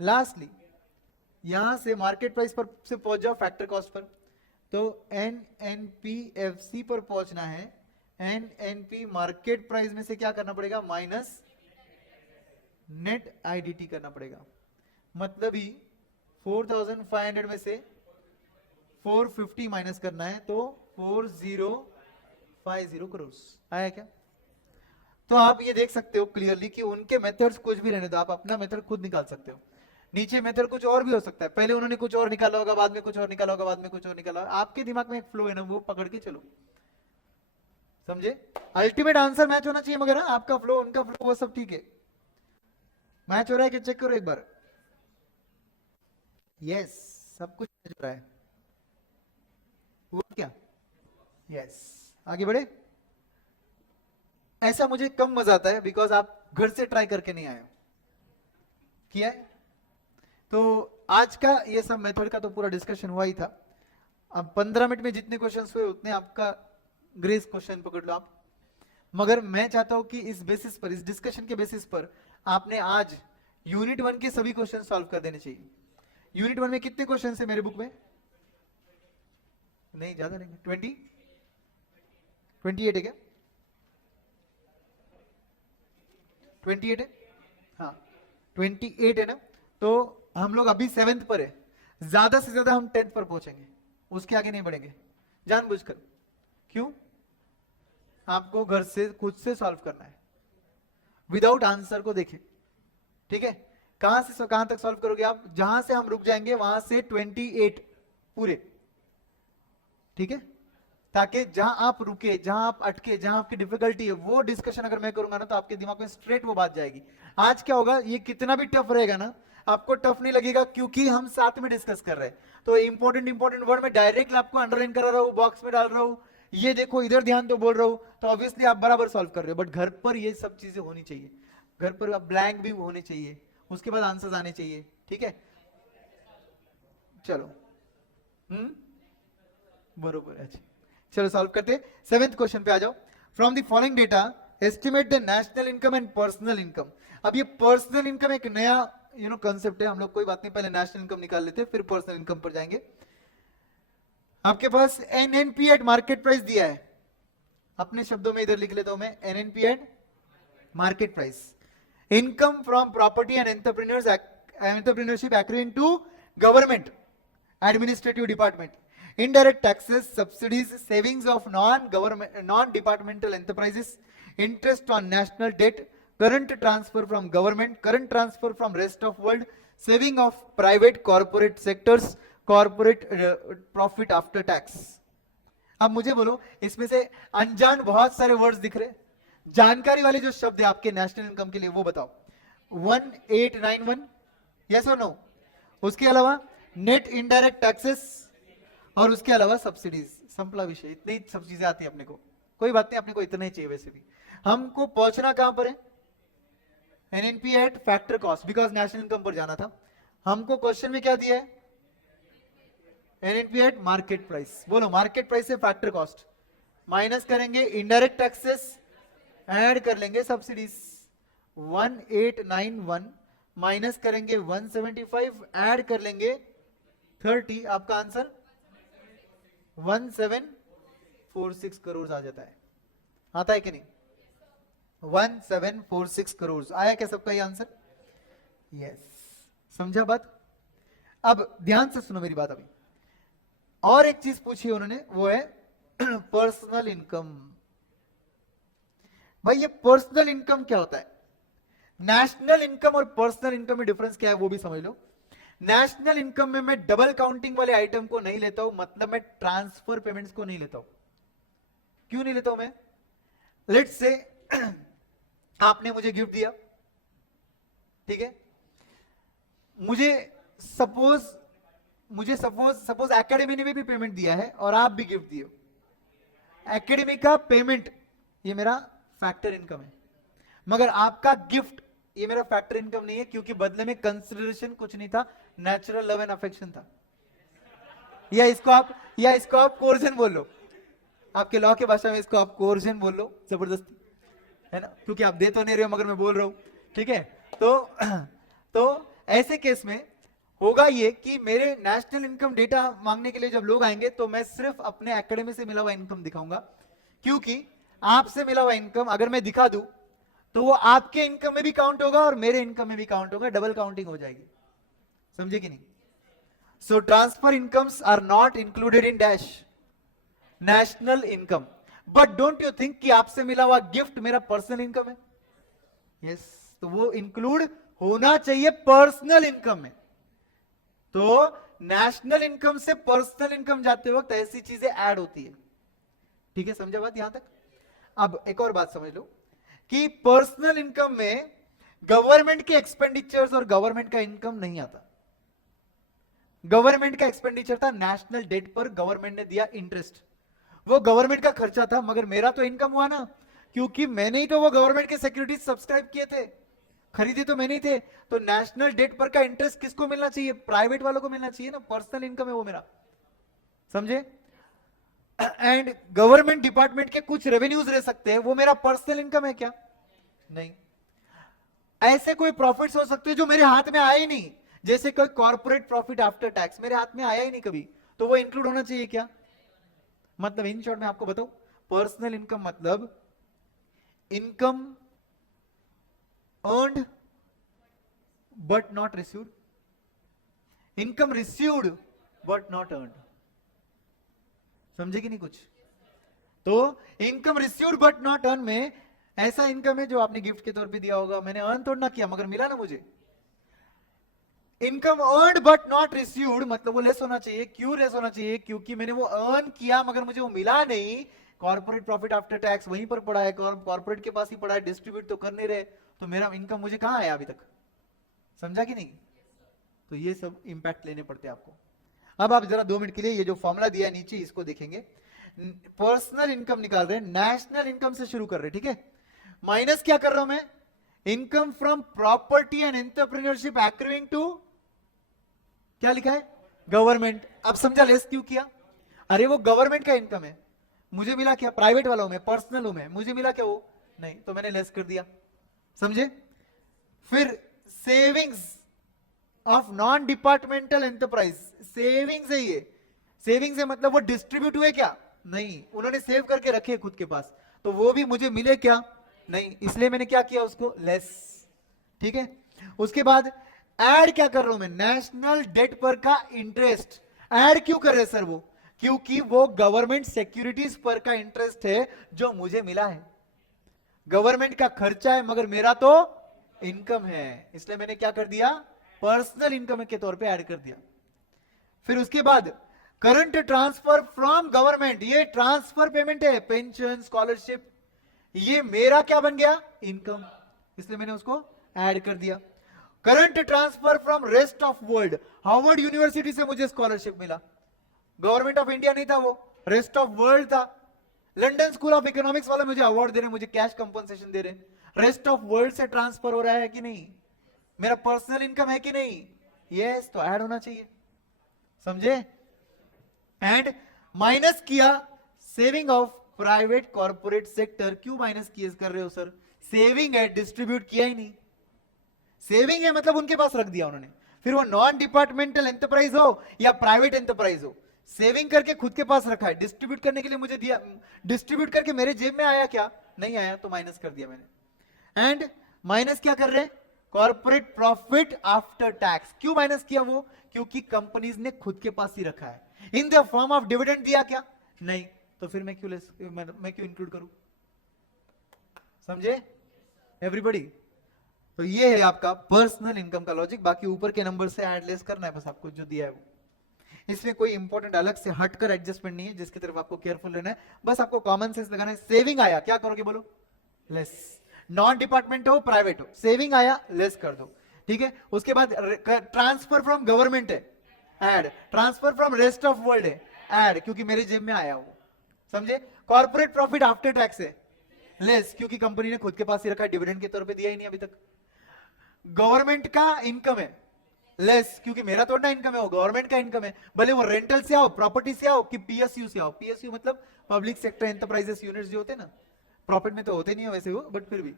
लास्टली यहां से मार्केट प्राइस पर से पहुंच जाओ फैक्टर कॉस्ट पर. तो एनएनपीएफसी पर पहुंचना है, एनएनपी मार्केट प्राइस में से क्या करना पड़ेगा? माइनस नेट आईडीटी करना पड़ेगा. मतलब ही 4500 में से 450 माइनस करना है, तो 4050 करोड़ आया क्या? तो आप ये देख सकते हो क्लियरली कि उनके मेथड्स कुछ भी रहने दो, आप अपना मेथड खुद निकाल सकते हो. नीचे मेथड कुछ और भी हो सकता है, पहले उन्होंने कुछ और निकाला होगा, बाद में कुछ और निकाला होगा, बाद में कुछ और निकाला होगा. आपके दिमाग में एक फ्लो है ना, वो पकड़ के चलो. समझे? अल्टीमेट आंसर मैच होना चाहिए, मगर आपका फ्लो उनका फ्लो वो सब ठीक है. मैच हो रहा है कि चेक करो एक बार. यस, सब कुछ मैच हो रहा है. वो क्या? यस, आगे बढ़े. ऐसा मुझे कम मजा आता है बिकॉज आप घर से ट्राई करके नहीं आए हो, किया है. तो आज का ये सब मेथड का तो पूरा डिस्कशन हुआ ही था. अब 15 मिनट में जितने क्वेश्चंस हुए उतने आपका ग्रेस क्वेश्चन पकड़ लो आप. मगर मैं चाहता हूं कि इस बेसिस पर, इस डिस्कशन के बेसिस पर आपने आज यूनिट 1 के सभी क्वेश्चन सॉल्व कर देने चाहिए. यूनिट 1 में कितने क्वेश्चन है मेरे बुक में? नहीं ज्यादा नहीं, 28 है क्या? 28 है, हाँ 28 है ना, तो हम लोग अभी 7th पर है, ज्यादा से ज्यादा हम 10th पर पहुंचेंगे, उसके आगे नहीं बढ़ेंगे जानबूझकर। क्यों? आपको घर से खुद से सॉल्व करना है, विदाउट आंसर को देखें, ठीक है। कहां से कहां तक सॉल्व करोगे आप? जहां से हम रुक जाएंगे वहां से 28 पूरे, ठीक है, ताकि जहां आप रुके, जहां आप अटके, जहां आपकी डिफिकल्टी है, वो डिस्कशन अगर मैं करूंगा ना तो आपके दिमाग में स्ट्रेट वो बात जाएगी। आज क्या होगा, ये कितना भी टफ रहेगा ना, आपको टफ नहीं लगेगा, क्योंकि हम साथ में डिस्कस कर रहे हैं। तो इंपॉर्टेंट वर्ड में डायरेक्ट आपको अंडरलाइन करा रहा हूं, बॉक्स में डाल रहा हूं, ये देखो इधर ध्यान तो बोल रहा हूं, तो ऑब्वियसली आप बराबर सॉल्व कर रहे हो। बट घर पर ये सब चीजें होनी चाहिए, घर पर ब्लैंक भी होने चाहिए, उसके बाद आंसर्स आने चाहिए, ठीक है। चलो, बरोबर है। अच्छा, चलो सॉल्व करते। 7th क्वेश्चन पे आ जाओ। From the following data estimate the national income and personal income. अब ये पर्सनल इनकम एक नया कंसेप्ट है, हम लोग कोई बात नहीं, पहले नेशनल इनकम निकाल लेते, फिर पर्सनल इनकम पर जाएंगे। आपके पास एनएनपी एट मार्केट प्राइस दिया है, अपने शब्दों में इधर लिख लेता हूं मैं, NNP at market price. Income from property and entrepreneurship accruing to government administrative department, indirect taxes, subsidies, savings of non-departmental enterprises, interest on national debt, current transfer from government, current transfer from rest of world, saving of private corporate sectors, corporate profit after tax। अब मुझे बोलो, इसमें से अनजान बहुत सारे words दिख रहे, जानकारी वाले जो शब्द है आपके नेशनल इनकम के लिए वो बताओ। 1891, यस और नो? उसके अलावा नेट इनडायरेक्ट टैक्सेस, और उसके अलावा सब्सिडीज। संपला विषय, इतनी सब चीजें आती है अपने को, कोई बात नहीं, अपने को इतना ही चाहिए। वैसे भी हमको पहुंचना कहां पर है? NNP at factor cost, because national income पर जाना था। हमको क्वेश्चन में क्या दिया है? NNP at market price. बोलो, मार्केट प्राइस से फैक्टर कॉस्ट माइनस करेंगे, इनडायरेक्ट टैक्सेस ऐड कर लेंगे, सब्सिडीज। 1891 माइनस करेंगे 175, ऐड कर लेंगे 30, आपका आंसर 1746 करोड़ आ जाता है। आता है कि नहीं? 1746 करोड़ आया क्या सबका ये आंसर? यस, समझा बात? अब ध्यान से सुनो मेरी बात। अभी और एक चीज पूछी उन्होंने, वो है पर्सनल इनकम। भाई ये पर्सनल इनकम क्या होता है? नेशनल इनकम और पर्सनल इनकम में डिफरेंस क्या है वो भी समझ लो। नेशनल इनकम में मैं डबल काउंटिंग वाले आइटम को नहीं लेता हूं, मतलब मैं ट्रांसफर पेमेंट्स को नहीं लेता हूं। क्यों नहीं लेता हूं मैं? लेट्स से आपने मुझे गिफ्ट दिया, ठीक है, मुझे सपोज एकेडमी ने भी पेमेंट दिया है और आप भी गिफ्ट दिए। एकेडमी का पेमेंट ये मेरा फैक्टर इनकम है, मगर आपका गिफ्ट ये मेरा फैक्टर इनकम नहीं है, क्योंकि बदले में कंसिडरेशन कुछ नहीं था, नेचुरल लव एंड अफेक्शन था। या इसको आप कोर्जन बोल लो, आपके लॉ के भाषा में इसको आप कोर्जन बोल लो, जबरदस्ती, है ना, क्योंकि आप दे तो नहीं रहे हो मगर मैं बोल रहा हूं, ठीक है। तो ऐसे केस में होगा ये कि मेरे नेशनल इनकम डेटा मांगने के लिए जब लोग आएंगे तो मैं सिर्फ अपने एकेडमी से मिला हुआ इनकम दिखाऊंगा, क्योंकि आपसे मिला हुआ इनकम अगर मैं दिखा दूं तो वो आपके इनकम में भी काउंट होगा और मेरे इनकम में भी काउंट होगा, डबल काउंटिंग हो जाएगी। समझे कि नहीं? So transfer incomes are not included in dash national income. But don't you think कि आपसे मिला हुआ गिफ्ट मेरा पर्सनल इनकम है? यस, तो वो इंक्लूड होना चाहिए पर्सनल इनकम में। तो नेशनल इनकम से पर्सनल इनकम जाते वक्त ऐसी चीजें ऐड होती है, ठीक है, समझा बात यहां तक? अब एक और बात समझ लो कि पर्सनल इनकम में गवर्नमेंट के एक्सपेंडिचर्स और गवर्नमेंट का इनकम नहीं आता। गवर्नमेंट का एक्सपेंडिचर था नेशनल डेट पर, गवर्नमेंट ने दिया इंटरेस्ट, वो गवर्नमेंट का खर्चा था, मगर मेरा तो इनकम हुआ ना, क्योंकि मैंने ही तो वो गवर्नमेंट के सिक्योरिटीज सब्सक्राइब किए थे, खरीदे तो मैंने ही थे। तो नेशनल डेट पर का इंटरेस्ट किसको मिलना चाहिए? प्राइवेट वालों को मिलना चाहिए ना, पर्सनल इनकम है वो मेरा, समझे? एंड गवर्नमेंट डिपार्टमेंट के कुछ रेवेन्यूज रह सकते हैं, वो मेरा पर्सनल इनकम है क्या? नहीं। ऐसे कोई प्रॉफिट्स हो सकते हैं जो मेरे हाथ में आए ही नहीं, जैसे कोई कॉर्पोरेट प्रॉफिट आफ्टर टैक्स मेरे हाथ में आया ही नहीं कभी, तो वो इंक्लूड होना चाहिए क्या? मतलब इन शॉर्ट में आपको बताऊं, पर्सनल इनकम मतलब income earned but not received, income received but not earned. समझे कि नहीं कुछ? तो income received but not earn में ऐसा इनकम है जो आपने गिफ्ट के तौर पे दिया होगा, मैंने अर्न तो ना किया मगर मिला ना मुझे। Income earned but not received मतलब वो लेस होना चाहिए। क्यों लेस होना चाहिए? क्योंकि मैंने वो अर्न किया मगर मुझे वो मिला नहीं। कॉर्पोरेट प्रॉफिट आफ्टर टैक्स वहीं पर पड़ा है, कॉर्पोरेट के पास ही पड़ा है, डिस्ट्रीब्यूट तो कर नहीं रहे, तो मेरा इनकम मुझे कहां आया अभी तक? समझा कि नहीं? तो ये सब इंपैक्ट लेने पड़ते हैं आपको। अब आप जरा 2 मिनट के लिए ये जो फॉर्मूला दिया है नीचे इसको देखेंगे। पर्सनल इनकम निकाल रहे हैं, नेशनल इनकम से शुरू कर रहे हैं, ठीक है? माइनस क्या कर रहा हूं मैं? Income from property and entrepreneurship accruing to, क्या लिखा है? गवर्नमेंट। अब समझा लेस क्यों किया? अरे वो गवर्नमेंट का इनकम है, मुझे मिला क्या? प्राइवेट वाला हूं मैं, पर्सनल हूं मैं, मुझे मिला क्या? वो नहीं, तो मैंने लेस कर दिया। समझे? फिर savings of non departmental enterprise, savings है ये। सेविंग्स है मतलब वो डिस्ट्रीब्यूट हुए क्या? नहीं, उन्होंने सेव करके रखे खुद के पास, तो वो भी मुझे मिले क्या? नहीं, इसलिए मैंने क्या किया? उसको लेस। ठीक है? उसके बाद ऐड क्या कर रहा हूं मैं? नेशनल डेट पर का इंटरेस्ट ऐड क्यों कर रहे सर? वो क्योंकि वो गवर्नमेंट सिक्योरिटीज पर का इंटरेस्ट है जो मुझे मिला है। गवर्नमेंट का खर्चा है मगर मेरा तो इनकम है, इसलिए मैंने क्या कर दिया? पर्सनल इनकम के तौर पे ऐड कर दिया। फिर उसके बाद करंट ट्रांसफर फ्रॉम गवर्नमेंट, ये ट्रांसफर पेमेंट है, पेंशन स्कॉलरशिप, ये मेरा क्या बन गया? इनकम, इसलिए मैंने उसको ऐड कर दिया। Current transfer from rest of world, Harvard university से मुझे स्कॉलरशिप मिला, गवर्नमेंट ऑफ इंडिया नहीं था वो, रेस्ट ऑफ वर्ल्ड था। लंदन स्कूल ऑफ इकोनॉमिक्स वाले मुझे अवार्ड दे रहे, मुझे कैश कंपनसेशन दे रहे। रेस्ट ऑफ वर्ल्ड से ट्रांसफर हो रहा है कि नहीं? मेरा पर्सनल इनकम है कि नहीं? यस, तो ऐड होना चाहिए। समझे? एंड माइनस किया saving of private corporate sector. क्यों माइनस किए कर रहे हो सर? सेविंग है, डिस्ट्रीब्यूट किया ही नहीं। सेविंग है मतलब उनके पास रख दिया उन्होंने, फिर वो नॉन डिपार्टमेंटल एंटरप्राइज हो या प्राइवेट एंटरप्राइज हो, सेविंग करके खुद के पास रखा है, डिस्ट्रीब्यूट करने के लिए मुझे दिया, डिस्ट्रीब्यूट करके मेरे जेब में आया क्या? नहीं आया, तो माइनस कर दिया मैंने। एंड माइनस क्या कर रहे हैं? Corporate profit after tax. क्यों माइनस किया? वो क्योंकि कंपनीज ने खुद के पास ही रखा है। In the form of dividend दिया क्या? नहीं, तो फिर मैं क्यों इंक्लूड करूं? समझे एवरीबॉडी? तो ये है आपका पर्सनल इनकम का लॉजिक। बाकी ऊपर के नंबर से ऐड लेस करना है बस आपको, जो दिया है वो। इसमें कोई इंपॉर्टेंट अलग से हटकर एडजस्टमेंट नहीं है जिसकी तरफ आपको केयरफुल रहना है, बस आपको कॉमन सेंस लगाना है। सेविंग आया, क्या करोगे बोलो? लेस। नॉन डिपार्टमेंट हो प्राइवेट हो, सेविंग आया लेस कर दो। ठीक है? उसके बाद ट्रांसफर फ्रॉम गवर्नमेंट है, add. Transfer from rest of world है, ऐड, क्योंकि मेरे जेब में आया वो। समझे? कॉर्पोरेट प्रॉफिट आफ्टर टैक्स है, लेस, क्योंकि कंपनी ने खुद के पास ही रखा है, डिविडेंड के तौर पे दिया ही नहीं अभी तक। गवर्नमेंट का इनकम है, लेस, क्योंकि मेरा थोड़ा इनकम है, वो गवर्नमेंट का इनकम है। भले वो रेंटल से आओ, प्रॉपर्टी से आओ, कि पीएसयू से आओ। पीएसयू मतलब पब्लिक सेक्टर एंटरप्राइजेस यूनिट्स जो होते हैं ना, प्रॉफिट में तो होते नहीं है वैसे वो, बट फिर भी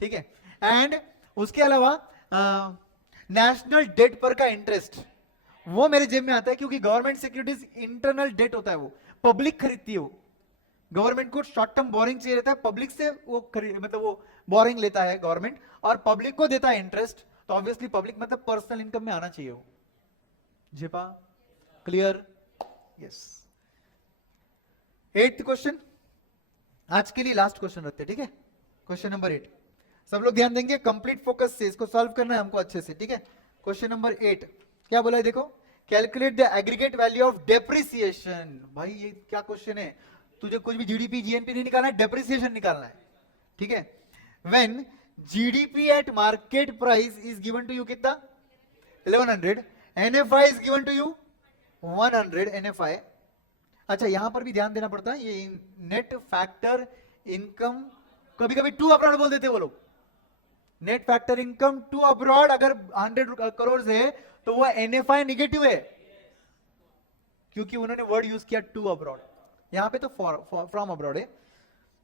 ठीक है। एंड उसके अलावा नेशनल डेट पर का इंटरेस्ट, वो मेरे जेब में आता है, क्योंकि गवर्नमेंट सिक्योरिटीज इंटरनल डेट होता है, वो पब्लिक खरीदती है। वो गवर्नमेंट को शॉर्ट टर्म बोरिंग चाहिए रहता है, पब्लिक से वो मतलब वो बोरिंग लेता है गवर्नमेंट और पब्लिक को देता है इंटरेस्ट, तो ऑब्वियसली पब्लिक मतलब पर्सनल इनकम में आना चाहिए वो। जेपा क्लियर? यस। 8th क्वेश्चन आज के लिए लास्ट क्वेश्चन रखते हैं, ठीक है? क्वेश्चन नंबर 8 सब लोग ध्यान देंगे, कंप्लीट फोकस से इसको सॉल्व करना है हमको अच्छे से, ठीक है? क्वेश्चन नंबर 8 क्या बोला है देखो, calculate the aggregate value of depreciation. भाई ये क्या क्वेश्चन है? तुझे कुछ भी जीडीपी जीएनपी नहीं निकालना है, डेप्रिसिएशन निकालना है, ठीक है? When GDP at market price is given to you कितना? 1100, NFI is given to you 100 NFI. अच्छा, यहां पर भी ध्यान देना पड़ता है, ये नेट फैक्टर इनकम कभी कभी टू अब्रॉड बोल देते वो लोग। Net factor income to abroad अगर 100 करोड़ है तो वो एनएफआई नेगेटिव है, क्योंकि उन्होंने वर्ड यूज किया टू अब्रॉड, यहां पे तो फ्रॉम अब्रॉड है।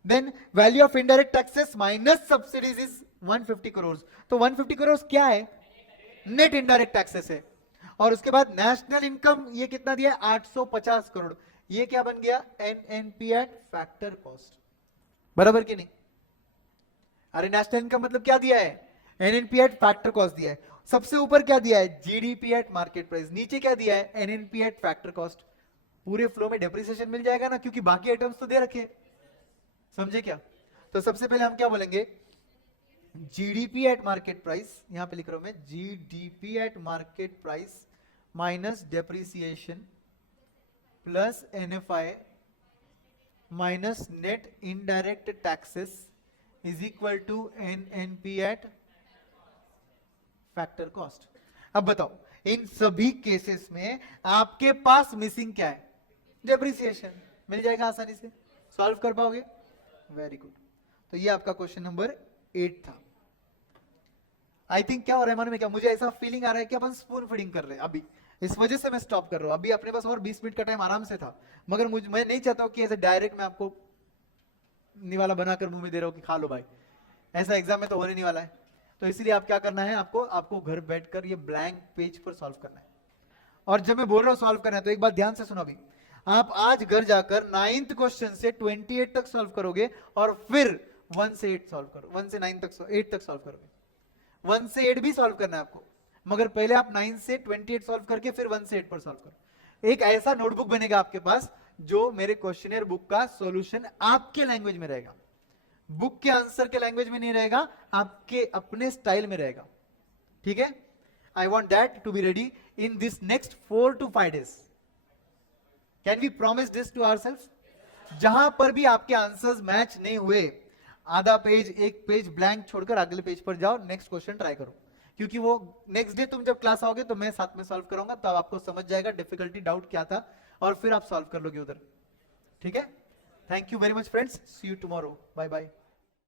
Then value of indirect taxes minus subsidies is 150 crore, तो 150 करोड़ क्या है? नेट इनडायरेक्ट टैक्सेस है। और उसके बाद नेशनल इनकम ये कितना दिया? 850 करोड़। ये क्या बन गया? NNP at factor cost. बराबर कि नहीं? अरे नेशनल इनकम मतलब क्या दिया है? एनएनपी एट फैक्टर कॉस्ट दिया है, सबसे ऊपर क्या दिया है, जीडीपी एट मार्केट प्राइस, नीचे क्या दिया है, एनएनपी एट फैक्टर कॉस्ट। पूरे फ्लो में डेप्रिसिएशन मिल जाएगा ना, क्योंकि बाकी आइटम्स तो दे रखे हैं। समझे क्या? तो सबसे पहले हम क्या बोलेंगे, जीडीपी एट मार्केट प्राइस, यहां पे लिख रहा हूं मैं, GDP at market price minus depreciation plus NFI minus net indirect taxes is equal to NNP at factor cost. अब बताओ, इन सभी केसेस में आपके पास मिसिंग क्या है, डेप्रिसिएशन। मिल जाएगा आसानी से, सॉल्व कर पाओगे, वेरी गुड। तो ये आपका क्वेश्चन नंबर 8 था। आई थिंक क्या हो रहा है मालूम है क्या, मुझे ऐसा फीलिंग आ रहा है कि अपन स्पून फीडिंग कर रहे हैं अभी, इस वजह से मैं स्टॉप कर रहा हूं। अभी अपने पास और 20 मिनट का टाइम आराम से था, मगर मैं नहीं चाहता हूं कि ऐसे डायरेक्ट मैं आपको निवाला बनाकर मुंह में दे रहा हूं कि खा लो भाई, ऐसा एग्जाम में तो होने नहीं वाला है। तो इसलिए आप क्या करना है, आपको घर बैठकर ये ब्लैंक पेज पर सॉल्व करना है। और जब मैं बोल रहा हूं सॉल्व करना है, तो एक बात ध्यान से सुनो अभी, आप आज घर जाकर 9th क्वेश्चन से 28 तक सॉल्व करोगे, और फिर 1 से 8 सॉल्व करो, 1 से 9 तक 8 तक सॉल्व करोगे। 1 से 8 भी सॉल्व करना है आपको, मगर पहले आप 9 से 28 सॉल्व करके फिर 1 से 8 पर सॉल्व करो। एक ऐसा नोटबुक बनेगा आपके पास जो मेरे क्वेश्चनर बुक का सॉल्यूशन आपके लैंग्वेज में रहेगा, बुक के आंसर के लैंग्वेज में नहीं रहेगा, आपके अपने स्टाइल में रहेगा। ठीक है? I want that to be ready in this next 4 to 5 days। Can we promise this to ourselves? जहां पर भी आपके आंसर्स मैच नहीं हुए, आधा पेज, एक पेज ब्लैंक छोड़कर अगले पेज पर जाओ, नेक्स्ट क्वेश्चन ट्राई करो, क्योंकि वो नेक्स्ट डे तुम जब क्लास आओगे तो मैं साथ में सॉल्व करूंगा, तब आपको समझ जाएगा डिफिकल्टी, डाउट क्या था, और फिर आप सॉल्व कर लोगे उधर। ठीक है? Thank you very much friends, see you tomorrow, bye bye.